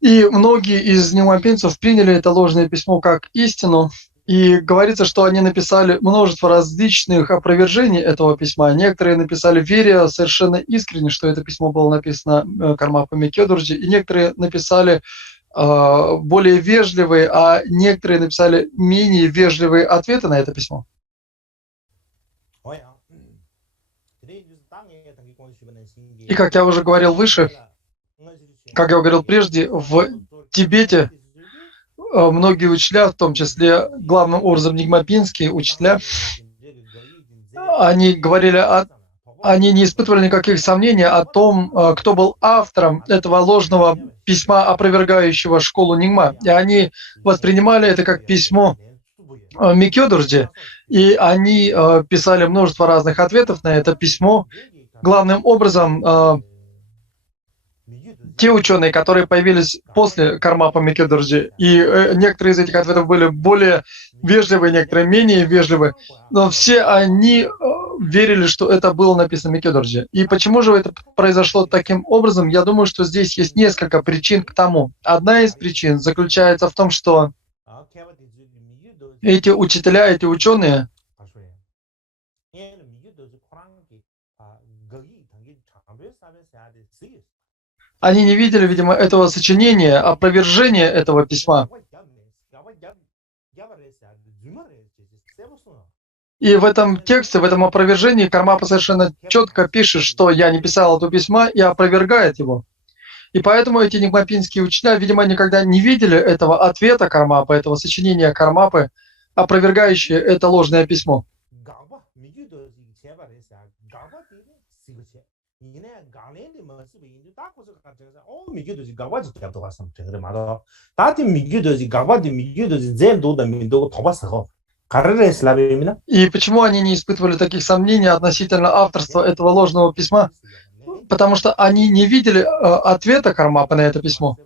И многие из нингмапинцев приняли это ложное письмо как истину, и говорится, что они написали множество различных опровержений этого письма. Некоторые написали веря совершенно искренне, что это письмо было написано Кармапой Микёдорджи, и некоторые написали более вежливые, а некоторые написали менее вежливые ответы на это письмо. И как я уже говорил выше, как я говорил прежде, в Тибете многие учителя, в том числе главным образом нингмапинские учителя, они говорили, они не испытывали никаких сомнений о том, кто был автором этого ложного письма, опровергающего школу Нингма. И они воспринимали это как письмо Микёдорджи, и они писали множество разных ответов на это письмо. Главным образом, те ученые, которые появились после Кармапы Микёдорджи, и некоторые из этих ответов были более вежливые, некоторые менее вежливые, но все они верили, что это было написано Микёдорджи. И почему же это произошло таким образом? Я думаю, что здесь есть несколько причин к тому. Одна из причин заключается в том, что эти учителя, эти ученые, они не видели, видимо, этого сочинения, опровержения этого письма. И в этом тексте, в этом опровержении Кармапа совершенно четко пишет, что я не писал это письма, и опровергает его. И поэтому эти нингмапинские учителя, видимо, никогда не видели этого ответа Кармапы, этого сочинения Кармапы, опровергающее это ложное письмо. И почему они не испытывали таких сомнений относительно авторства этого ложного письма? Потому что они не видели ответа Кармапы на это письмо,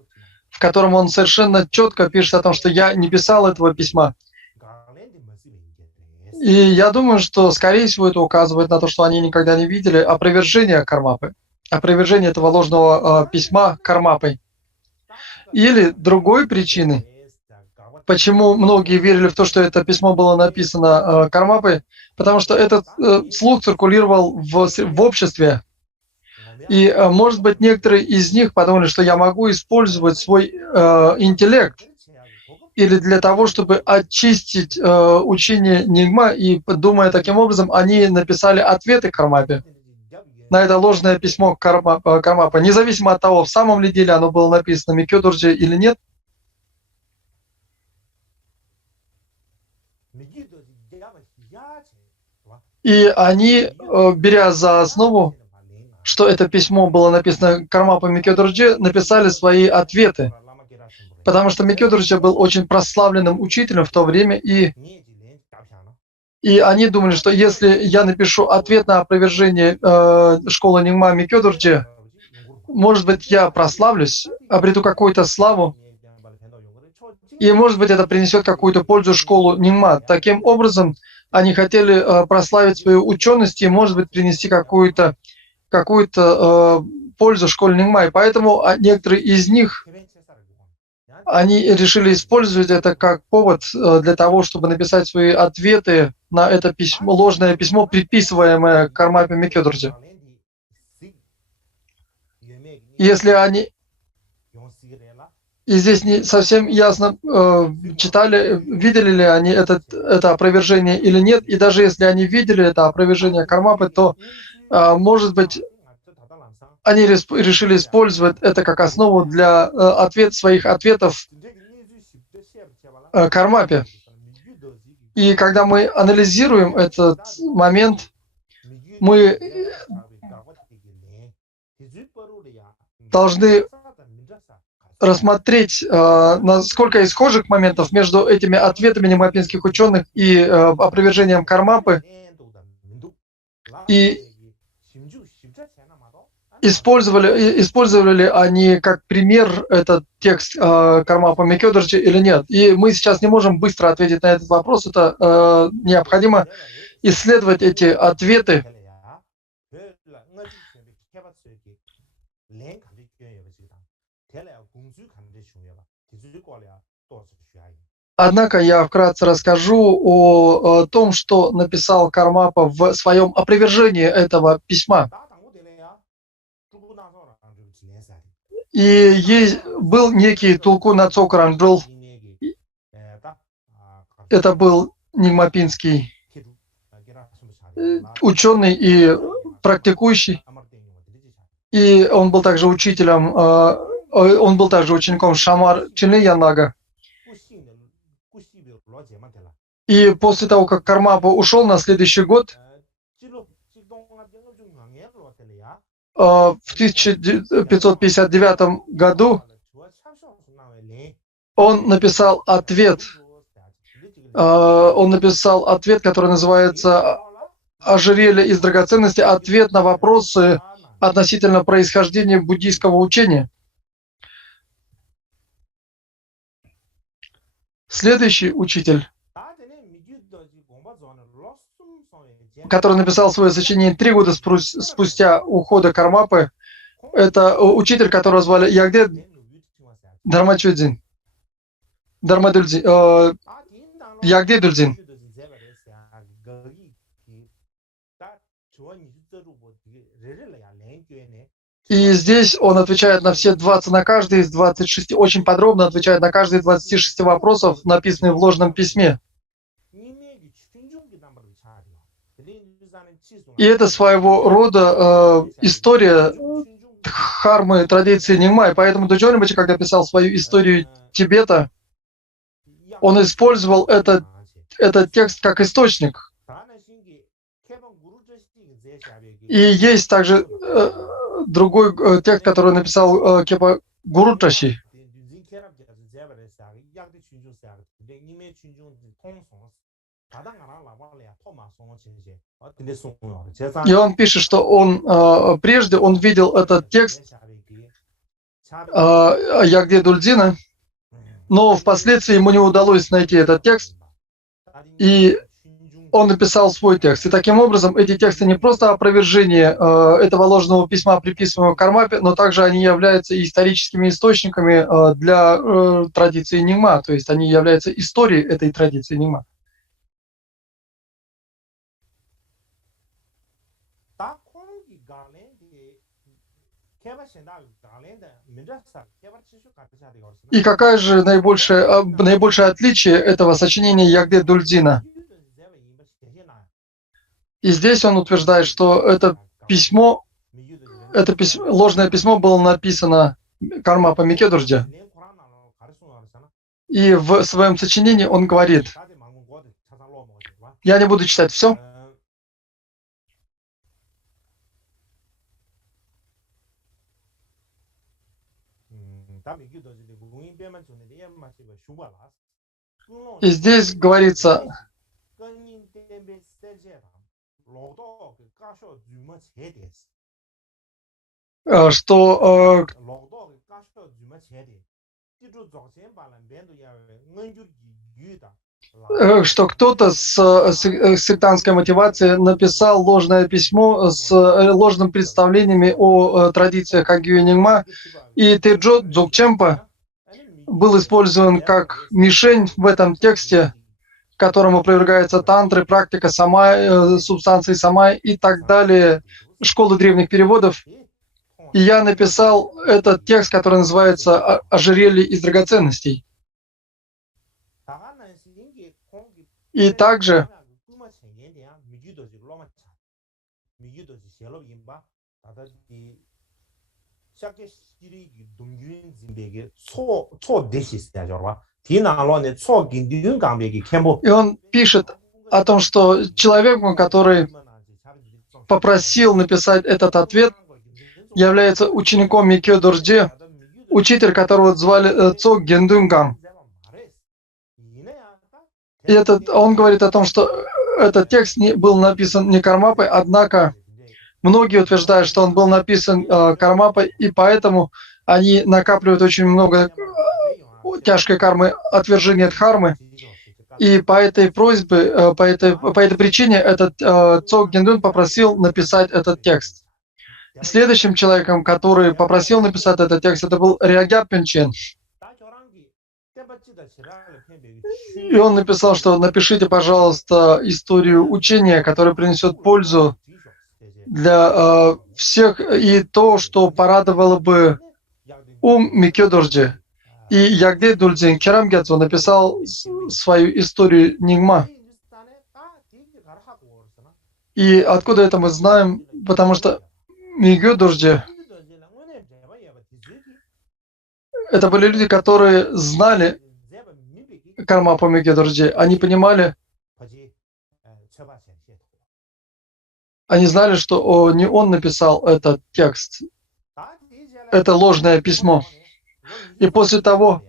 в котором он совершенно четко пишет о том, что я не писал этого письма. И я думаю, что, скорее всего, это указывает на то, что они никогда не видели опровержения Кармапы, опровержение этого ложного письма Кармапой. Или другой причины, почему многие верили в то, что это письмо было написано Кармапой, потому что этот слух циркулировал в обществе. И, может быть, некоторые из них подумали, что я могу использовать свой интеллект или для того, чтобы очистить учение Нигма, и, думая таким образом, они написали ответы Кармапе на это ложное письмо Кармапа, независимо от того, в самом ли деле оно было написано Микёдорджи или нет. И они, беря за основу, что это письмо было написано Кармапа Микёдорджи, написали свои ответы. Потому что Микёдорджи был очень прославленным учителем в то время, и они думали, что если я напишу ответ на опровержение школы Нингма Микёдорджи, может быть, я прославлюсь, обрету какую-то славу, и, может быть, это принесет какую-то пользу школу Нингма. Таким образом, они хотели прославить свою ученость и, может быть, принести какую-то пользу школе Нингма. И поэтому некоторые из них, они решили использовать это как повод для того, чтобы написать свои ответы на это письмо, ложное письмо, приписываемое Кармапе Микёдорджи. Если они... И здесь не совсем ясно, видели ли они это опровержение или нет. И даже если они видели это опровержение Кармапы, то, может быть, они решили использовать это как основу для своих ответов Кармапе. И когда мы анализируем этот момент, мы должны рассмотреть, насколько есть схожих моментов между этими ответами нимапинских ученых и опровержением Кармапы, и использовали ли они как пример этот текст Кармапа Микёдорджи или нет. И мы сейчас не можем быстро ответить на этот вопрос. Это необходимо исследовать эти ответы. Однако я вкратце расскажу о том, что написал Кармапа в своем опровержении этого письма. И был некий Тулку Нацокранджул. Это был нимапинский ученый и практикующий. И он был также учителем, он был также учеником Шамар Чинлиянага. И после того, как Кармапа ушел на следующий год, в 1559 году, он написал ответ, который называется «Ожерелье из драгоценностей. Ответ на вопросы относительно происхождения буддийского учения». Следующий учитель, который написал свое сочинение 3 года спустя ухода Кармапы, это учитель, которого звали Ягде Дharmaduldzin. Ягде Дульдзин. И здесь он отвечает на каждый из 26, очень подробно отвечает на каждый из 26 вопросов, написанных в ложном письме. И это своего рода история дхармы, традиции Нингма. И поэтому Доджо Ринпоче, когда писал свою историю Тибета, он использовал этот текст как источник. И есть также другой текст, который написал Кепа Гурутраши. И он пишет, что прежде он видел этот текст Ягде Дульдзина, но впоследствии ему не удалось найти этот текст, и он написал свой текст. И таким образом эти тексты не просто опровержение этого ложного письма, приписываемого Кармапе, но также они являются историческими источниками для традиции Нингма, то есть они являются историей этой традиции Нингма. И какая же наибольшее отличие этого сочинения Ягде Дульдина? И здесь он утверждает, что ложное письмо было написано Кармапа Микедурджи. И в своем сочинении он говорит, я не буду читать все, и здесь говорится, что кто-то с сектантской мотивацией написал ложное письмо с ложными представлениями о традициях Хагью и Нингма, и Теджо Дзогчемпа был использован как мишень в этом тексте, которому опровергается тантры, практика самай, субстанции самай и так далее, школы древних переводов. И я написал этот текст, который называется «Ожерелье из драгоценностей». И также и он пишет о том, что человек, который попросил написать этот ответ, является учеником Микё Дорджи, учитель которого звали Цо Гендунгам. И он говорит о том, что этот текст был написан не Кармапой, однако многие утверждают, что он был написан Кармапой, и поэтому они накапливают очень много тяжкой кармы, отвержения дхармы. И по этой причине этот Цо Гендун попросил написать этот текст. Следующим человеком, который попросил написать этот текст, это был Рягя Пенчен. И он написал, что напишите, пожалуйста, историю учения, которая принесет пользу для всех, и то, что порадовало бы ум Микё Дорджи. И Ягде Дульдзин Керамгядзу написал свою историю Нингма. И откуда это мы знаем? Потому что Микё Дорджи это были люди, которые знали Кармапу Микё Дорджи. Они понимали, они знали, что не он написал этот текст. Это ложное письмо. И после того,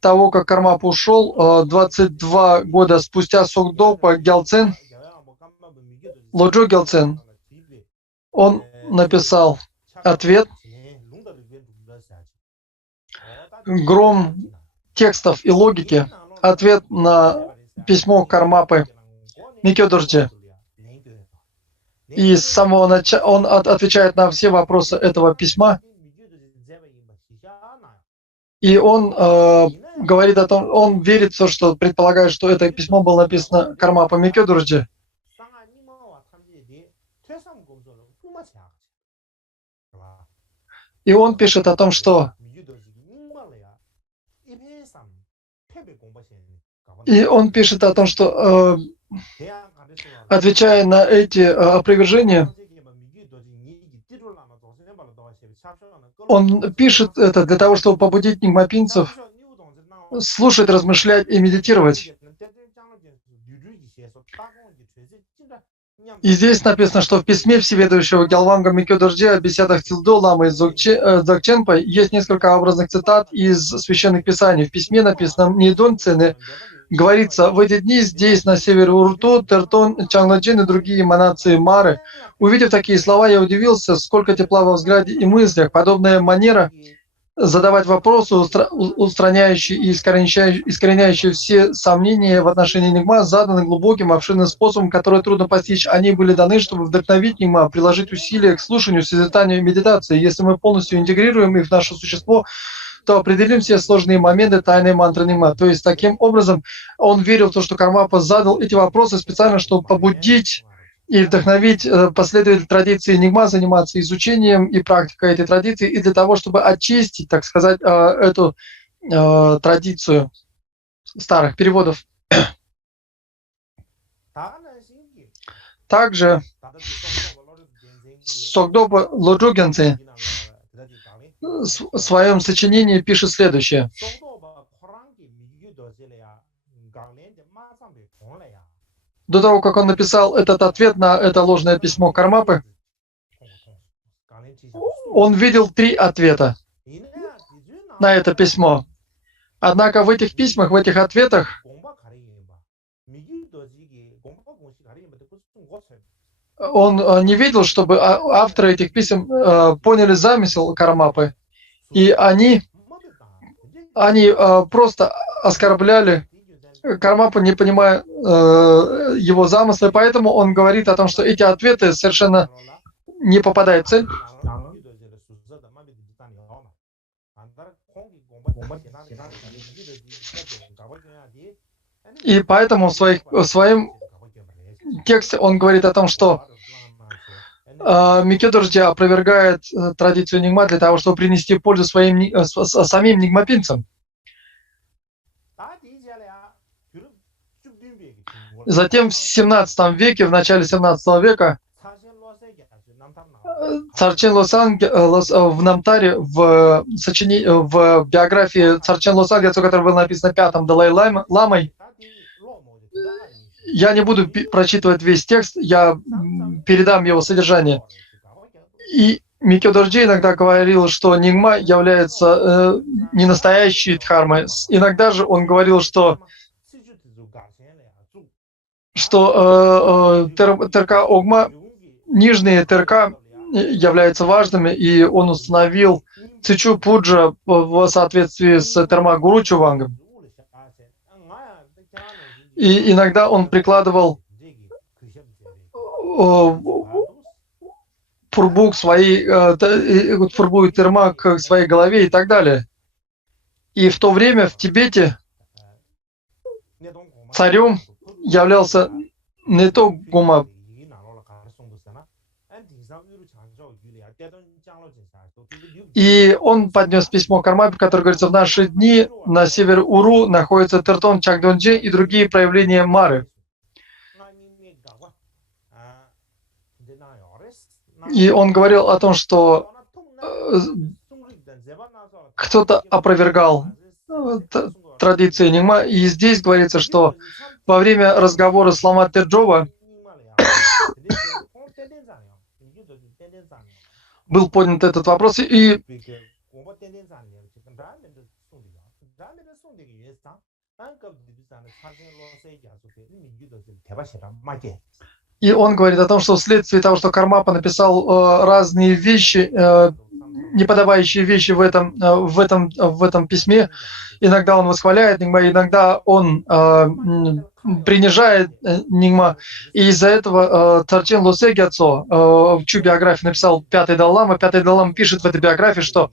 как Кармапа ушел, 22 года спустя Сокдопа Гялцен, Лоджо Гялцен, он написал ответ, гром текстов и логики, ответ на письмо Кармапы Микё Дорджи. И с самого начала он отвечает на все вопросы этого письма. И он говорит о том, он верит в то, что предполагает, что это письмо было написано Кармапа Микё Дорджи. И он пишет о том, что отвечая на эти опровержения, он пишет это для того, чтобы побудить нингмапинцев слушать, размышлять и медитировать. И здесь написано, что в письме всеведущего Гялванга Микё Дорджи о беседах Цилдо Ламы и Дзогченпа есть несколько образных цитат из священных писаний. В письме написано «Нидон Цены». Говорится, в эти дни здесь, на севере Урто, Тертон, Чангладжин и другие эманации Мары. Увидев такие слова, я удивился, сколько тепла во взгляде и мыслях. Подобная манера задавать вопросы, устраняющие и искореняющие все сомнения в отношении Нингма, заданы глубоким, обширным способом, который трудно постичь. Они были даны, чтобы вдохновить Нингма, приложить усилия к слушанию, созерцанию и медитации. Если мы полностью интегрируем их в наше существо, то определим все сложные моменты тайной мантры Нингма. То есть, таким образом, он верил в то, что Кармапа задал эти вопросы специально, чтобы побудить и вдохновить последователей традиции Нигма заниматься изучением и практикой этой традиции, и для того, чтобы очистить, так сказать, эту традицию старых переводов. Также Согдоба Лоджугенце в своем сочинении пишет следующее. До того, как он написал этот ответ на это ложное письмо Кармапы, он видел 3 ответа на это письмо. Однако в этих письмах, в этих ответах он не видел, чтобы авторы этих писем поняли замысел Кармапы. И они просто оскорбляли Кармапу, не понимая его замысла. Поэтому он говорит о том, что эти ответы совершенно не попадают в цель. И поэтому в своем тексте он говорит о том, что Микедо-джи опровергает традицию Нигма для того, чтобы принести пользу самим нигмапинцам. Затем в 17 веке, в начале 17 века, Царчен Лосанг в Намтаре, в биографии Царчен Лосанг, которая была написана 5-м Далай-ламой, я не буду прочитывать весь текст, я передам его содержание. И Микедо-джи иногда говорил, что Нигма является не настоящей дхармой. Иногда же он говорил, что Терка Огма, нижние Терка являются важными, и он установил Цичу Пуджа в соответствии с Терма Гуру Чувангом. И иногда он прикладывал фурбу и терма к своей голове и так далее. И в то время в Тибете царем являлся не то Гума, и он поднес письмо Кармапе, которое говорится: в наши дни на север Уру находится Тертон Чагдонджи и другие проявления Мары. И он говорил о том, что кто-то опровергал традиции Нигма. И здесь говорится, что во время разговора с Лама Терджова был поднят этот вопрос, и он говорит о том, что вследствие того, что Кармапа написал разные вещи, неподобающие вещи в этом письме, иногда он восхваляет Нигма, иногда он принижает Нигма. И из-за этого Царчен Лосе Гяцо, чью биографию написал 5-й Далай-лама, 5-й Далай-лама пишет в этой биографии, что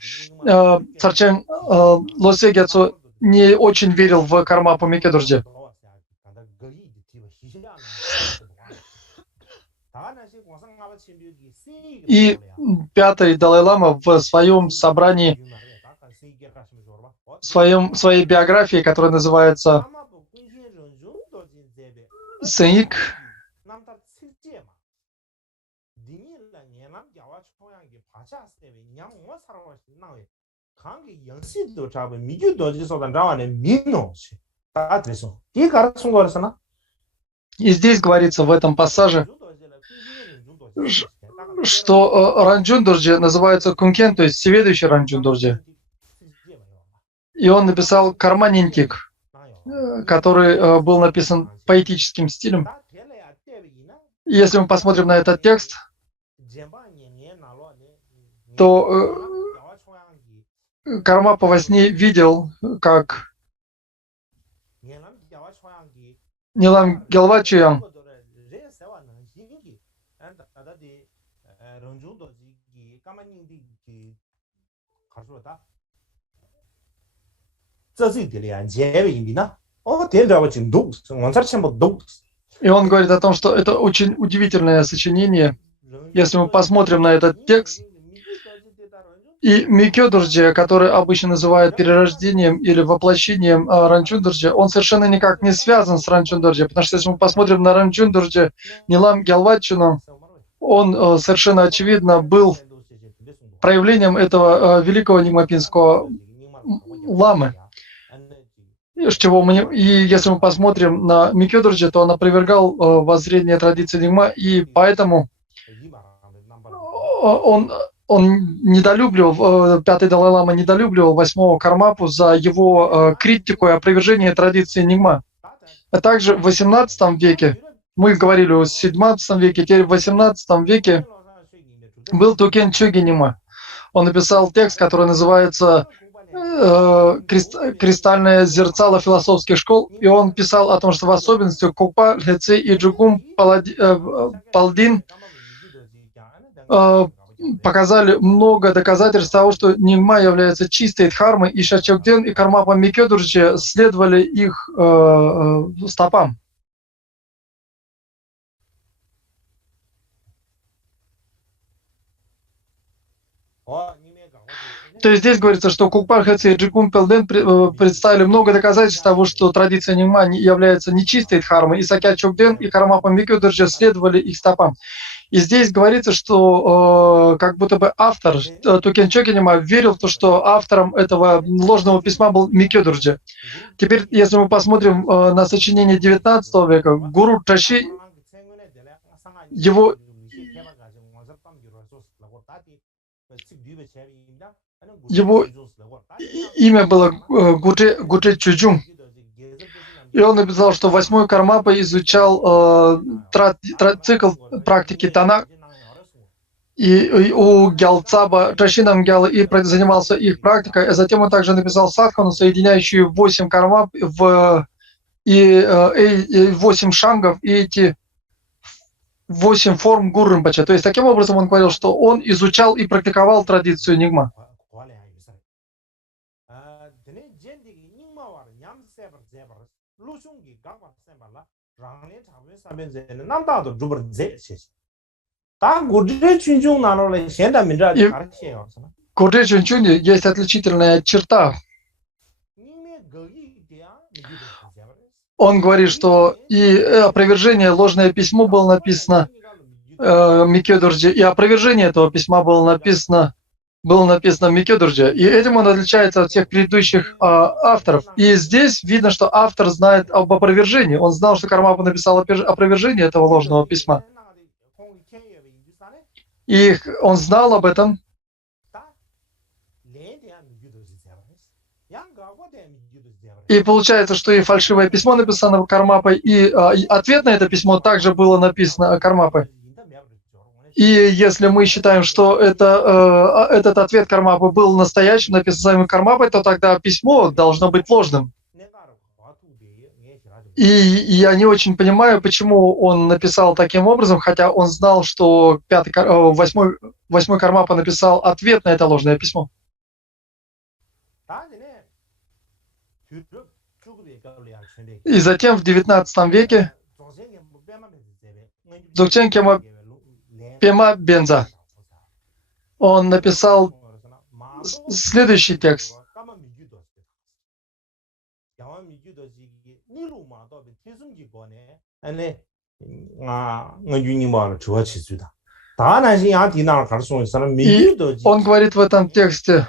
Царчен Лосе Гяцо не очень верил в Кармапу Микедо-джи. И 5-й Далай-лама в своем собрании, в своей биографии, которая называется Сэньик, и здесь говорится в этом пассаже, что Ранджун-дорджи называется Кункен, то есть всеведущий Ранджун-дорджи. И он написал Карманинтик, который был написан поэтическим стилем. Если мы посмотрим на этот текст, то Кармапа во сне видел, как Нилам Гелвачиям И он говорит о том, что это очень удивительное сочинение. Если мы посмотрим на этот текст, и Микёдурджи, который обычно называют перерождением или воплощением Ранчундурджи, он совершенно никак не связан с Ранчундурджи, потому что если мы посмотрим на Ранчундурджи Нилам Гялватчину, он совершенно очевидно был проявлением этого великого нимапинского ламы. И если мы посмотрим на Микёдурджи, то он опровергал воззрение традиции Нимма, и поэтому он недолюбливал, пятый Далай-лама недолюбливал восьмого Кармапу за его критику и опровержение традиции Нимма. А также в XVIII веке, мы говорили о XVII веке, теперь в XVIII веке был Тукен Чоги Нимма. Он написал текст, который называется «Кристальное зерцало философских школ», и он писал о том, что в особенности Кукпа, Леци и Джугум Палдин показали много доказательств того, что Нимма является чистой дхармой, и Шачокден и Кармапа Микёдурджи следовали их стопам. То есть здесь говорится, что Кукпар Хэци и Джикум Пелден представили много доказательств того, что традиция Нимма является нечистой дхармой, и Сакя Чокден и Кармапа Микёдурджи следовали их стопам. И здесь говорится, что как будто бы автор Тукен Чоги Нимма верил в то, что автором этого ложного письма был Микёдурджи. Теперь, если мы посмотрим на сочинение XIX века, Гуру Чаши, его имя было Гудже Чуджун. И он написал, что восьмой Кармапа изучал цикл практики Танак, и у Гялцаба Чашинам Гяла и занимался их практикой, а затем он также написал садхану, соединяющую 8 кармап и 8 шангов, и эти 8 форм Гуру Ринпоче. То есть таким образом он говорил, что он изучал и практиковал традицию Нимма. И в Гурдже Чунчуне есть отличительная черта. Он говорит, что и опровержение, ложное письмо было написано Микёдурджи, и опровержение этого письма было написано Микёдурджи. И этим он отличается от всех предыдущих авторов. И здесь видно, что автор знает об опровержении. Он знал, что Кармапа написал опровержение этого ложного письма. И он знал об этом. И получается, что и фальшивое письмо написано Кармапой, и ответ на это письмо также было написано Кармапой. И если мы считаем, что этот ответ Кармапы был настоящим, написан самим Кармапой, то тогда письмо должно быть ложным. И я не очень понимаю, почему он написал таким образом, хотя он знал, что восьмой Кармапа написал ответ на это ложное письмо. И затем в XIX веке Dzogchen Khenpo Pema Benza он написал следующий текст. И он говорит в этом тексте,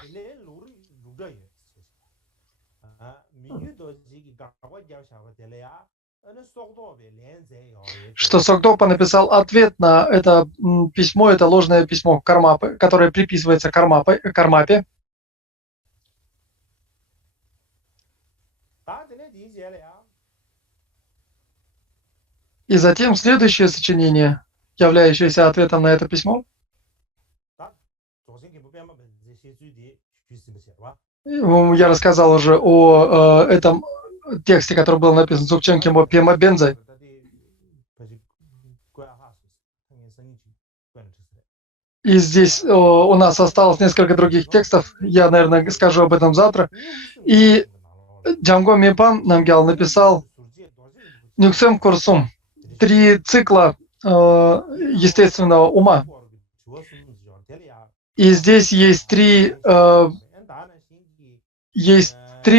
что Сокдопа написал ответ на это письмо, это ложное письмо Кармапы, которое приписывается Кармапе. И затем следующее сочинение, являющееся ответом на это письмо. Я рассказал уже о этом тексте, который был написан Dzogchen Khenpo Pema Benza. И здесь у нас осталось несколько других текстов. Я, наверное, скажу об этом завтра. И Джамго Мипам Намгял написал Нюксем Курсум. 3 цикла естественного ума. И здесь есть три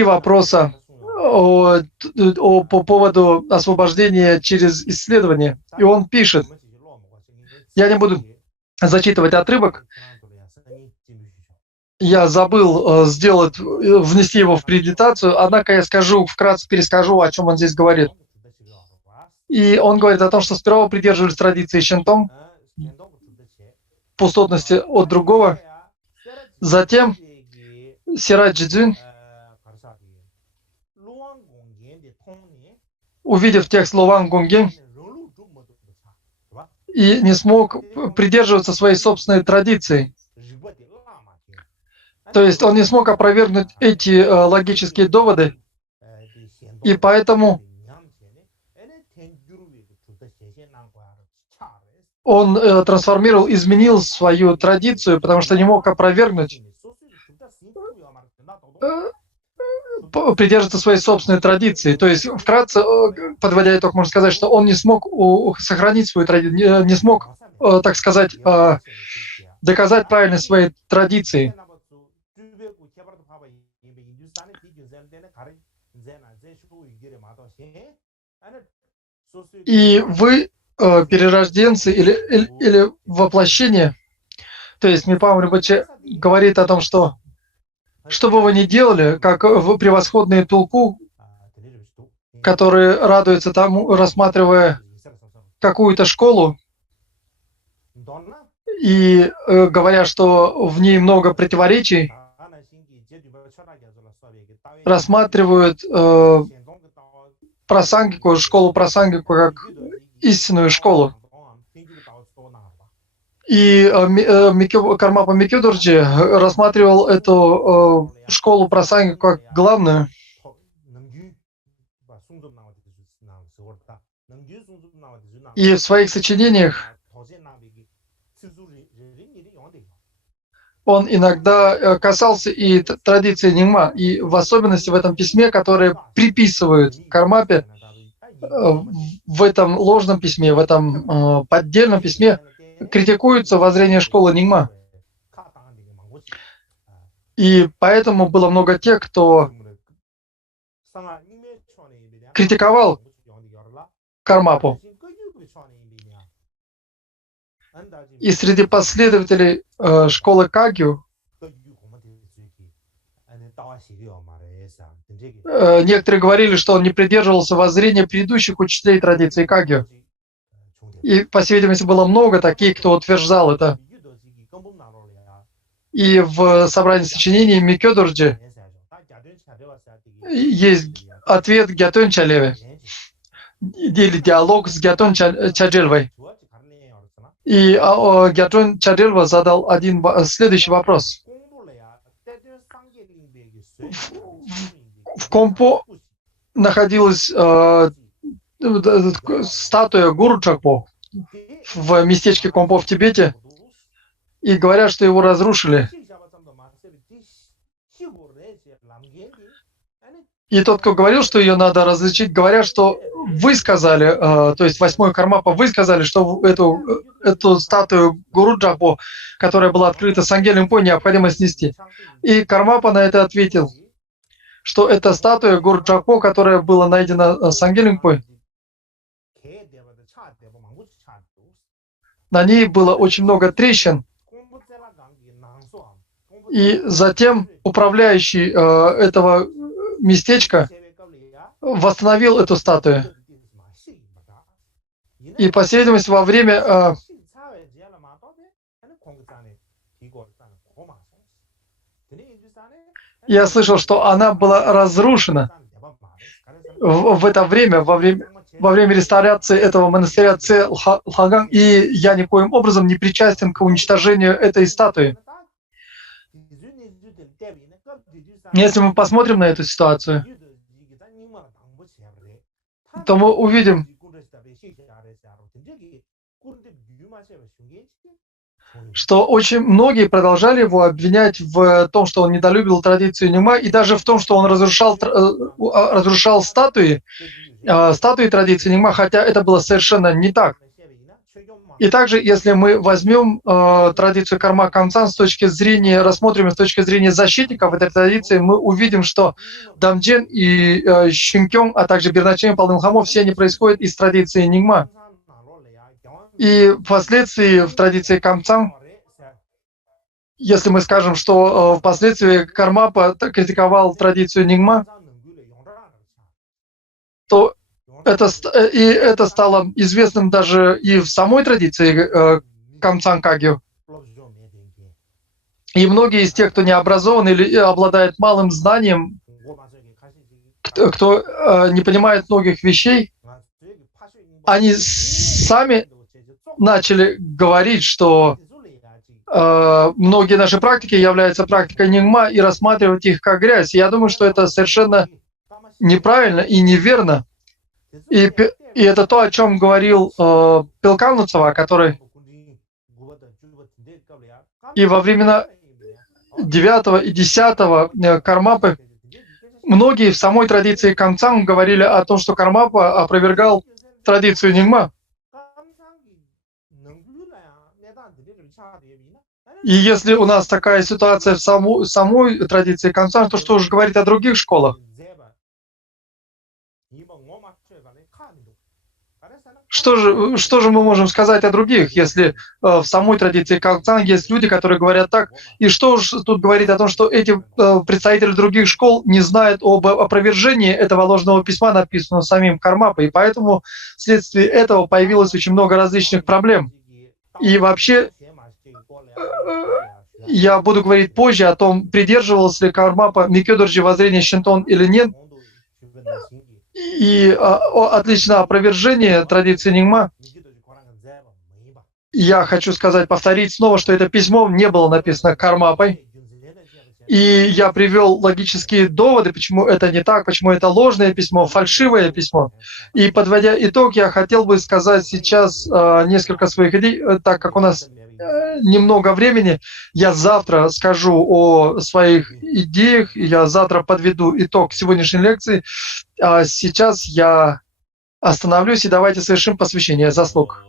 вопроса по поводу освобождения через исследование. И он пишет, я не буду зачитывать отрывок, я забыл внести его в презентацию, однако я вкратце перескажу, о чем он здесь говорит. И он говорит о том, что сперва придерживались традиции Шентон, пустотности от другого, затем Сирай Джидзюн, увидев текст Луан Гунген, и не смог придерживаться своей собственной традиции. То есть он не смог опровергнуть эти логические доводы, и поэтому он изменил свою традицию, потому что не мог опровергнуть, придерживаться своей собственной традиции. То есть, вкратце, подводя итог, можно сказать, что он не смог сохранить свою традицию, не смог, так сказать, доказать правильность своей традиции. И вы, перерожденцы или воплощение, то есть Мипам Ринпоче говорит о том, что бы вы ни делали, как превосходные тулку, которые радуются тому, рассматривая какую-то школу, и говоря, что в ней много противоречий, рассматривают прасангику, школу прасангику как истинную школу. И Кармапа Микёдорджи рассматривал эту школу прасангику как главную. И в своих сочинениях он иногда касался и традиции Нингма, и в особенности в этом письме, которое приписывают Кармапе, в этом ложном письме, в этом поддельном письме критикуется воззрение школы Нингма. И поэтому было много тех, кто критиковал Кармапу. И среди последователей школы Кагью некоторые говорили, что он не придерживался воззрения предыдущих учителей традиции Кагью. И, по всей видимости, было много таких, кто утверждал это. И в собрании сочинений Микёдорджи есть ответ Гятон Чалеве, или диалог с Гятон Чаджельвой. И Гятон Чаджельва задал следующий вопрос. В Компо находилась статуя Гуру Чакпо в местечке Компо в Тибете, и говорят, что его разрушили. И тот, кто говорил, что ее надо различить, говорят, что вы сказали, то есть 8-й Кармапа, вы сказали, что эту статую Гуру Чакпо, которая была открыта Сангye Линпо, необходимо снести. И Кармапа на это ответил, что эта статуя Гуру Чакпо, которая была найдена Сангye Линпо, на ней было очень много трещин. И затем управляющий этого местечка восстановил эту статую. И, по всей видимости, во время я слышал, что она была разрушена в это время, во время реставрации этого монастыря Цэ-Лхаган, и я никоим образом не причастен к уничтожению этой статуи. Если мы посмотрим на эту ситуацию, то мы увидим, что очень многие продолжали его обвинять в том, что он недолюбил традицию Нигма, и даже в том, что он разрушал статуи традиции Нигма, хотя это было совершенно не так. И также, если мы возьмем традицию Карма Камцан рассмотрим с точки зрения защитников этой традиции, мы увидим, что Дамджен и Щинкён, а также Берначен, Палдымхамо, все они происходят из традиции Нигма. И впоследствии в традиции Камцан, если мы скажем, что впоследствии Кармапа критиковал традицию Нигма, то это стало известным даже и в самой традиции Камцан Кагью. И многие из тех, кто не образован или обладает малым знанием, кто не понимает многих вещей, они сами начали говорить, что многие наши практики являются практикой Нигма и рассматривать их как грязь. Я думаю, что это совершенно неправильно и неверно. И это то, о чем говорил Пилкануцева, который и во времена 9 и 10 Кармапы многие в самой традиции Камцан говорили о том, что Кармапа опровергал традицию Нигма. И если у нас такая ситуация в самой традиции Камцан, то что уж говорить о других школах? Что же мы можем сказать о других, если в самой традиции Камцан есть люди, которые говорят так? И что уж тут говорить о том, что эти представители других школ не знают об опровержении этого ложного письма, написанного самим Кармапой. И поэтому вследствие этого появилось очень много различных проблем. И вообще, я буду говорить позже о том, придерживался ли Кармапа Микёдорджи воззрения Шинтон или нет. И отличное опровержение традиции Нигма. Я хочу повторить снова, что это письмо не было написано Кармапой. И я привел логические доводы, почему это не так, почему это ложное письмо, фальшивое письмо. И подводя итог, я хотел бы сказать сейчас несколько своих идей, так как у нас немного времени. Я завтра скажу о своих идеях, я завтра подведу итог сегодняшней лекции. А сейчас я остановлюсь и давайте совершим посвящение заслуг.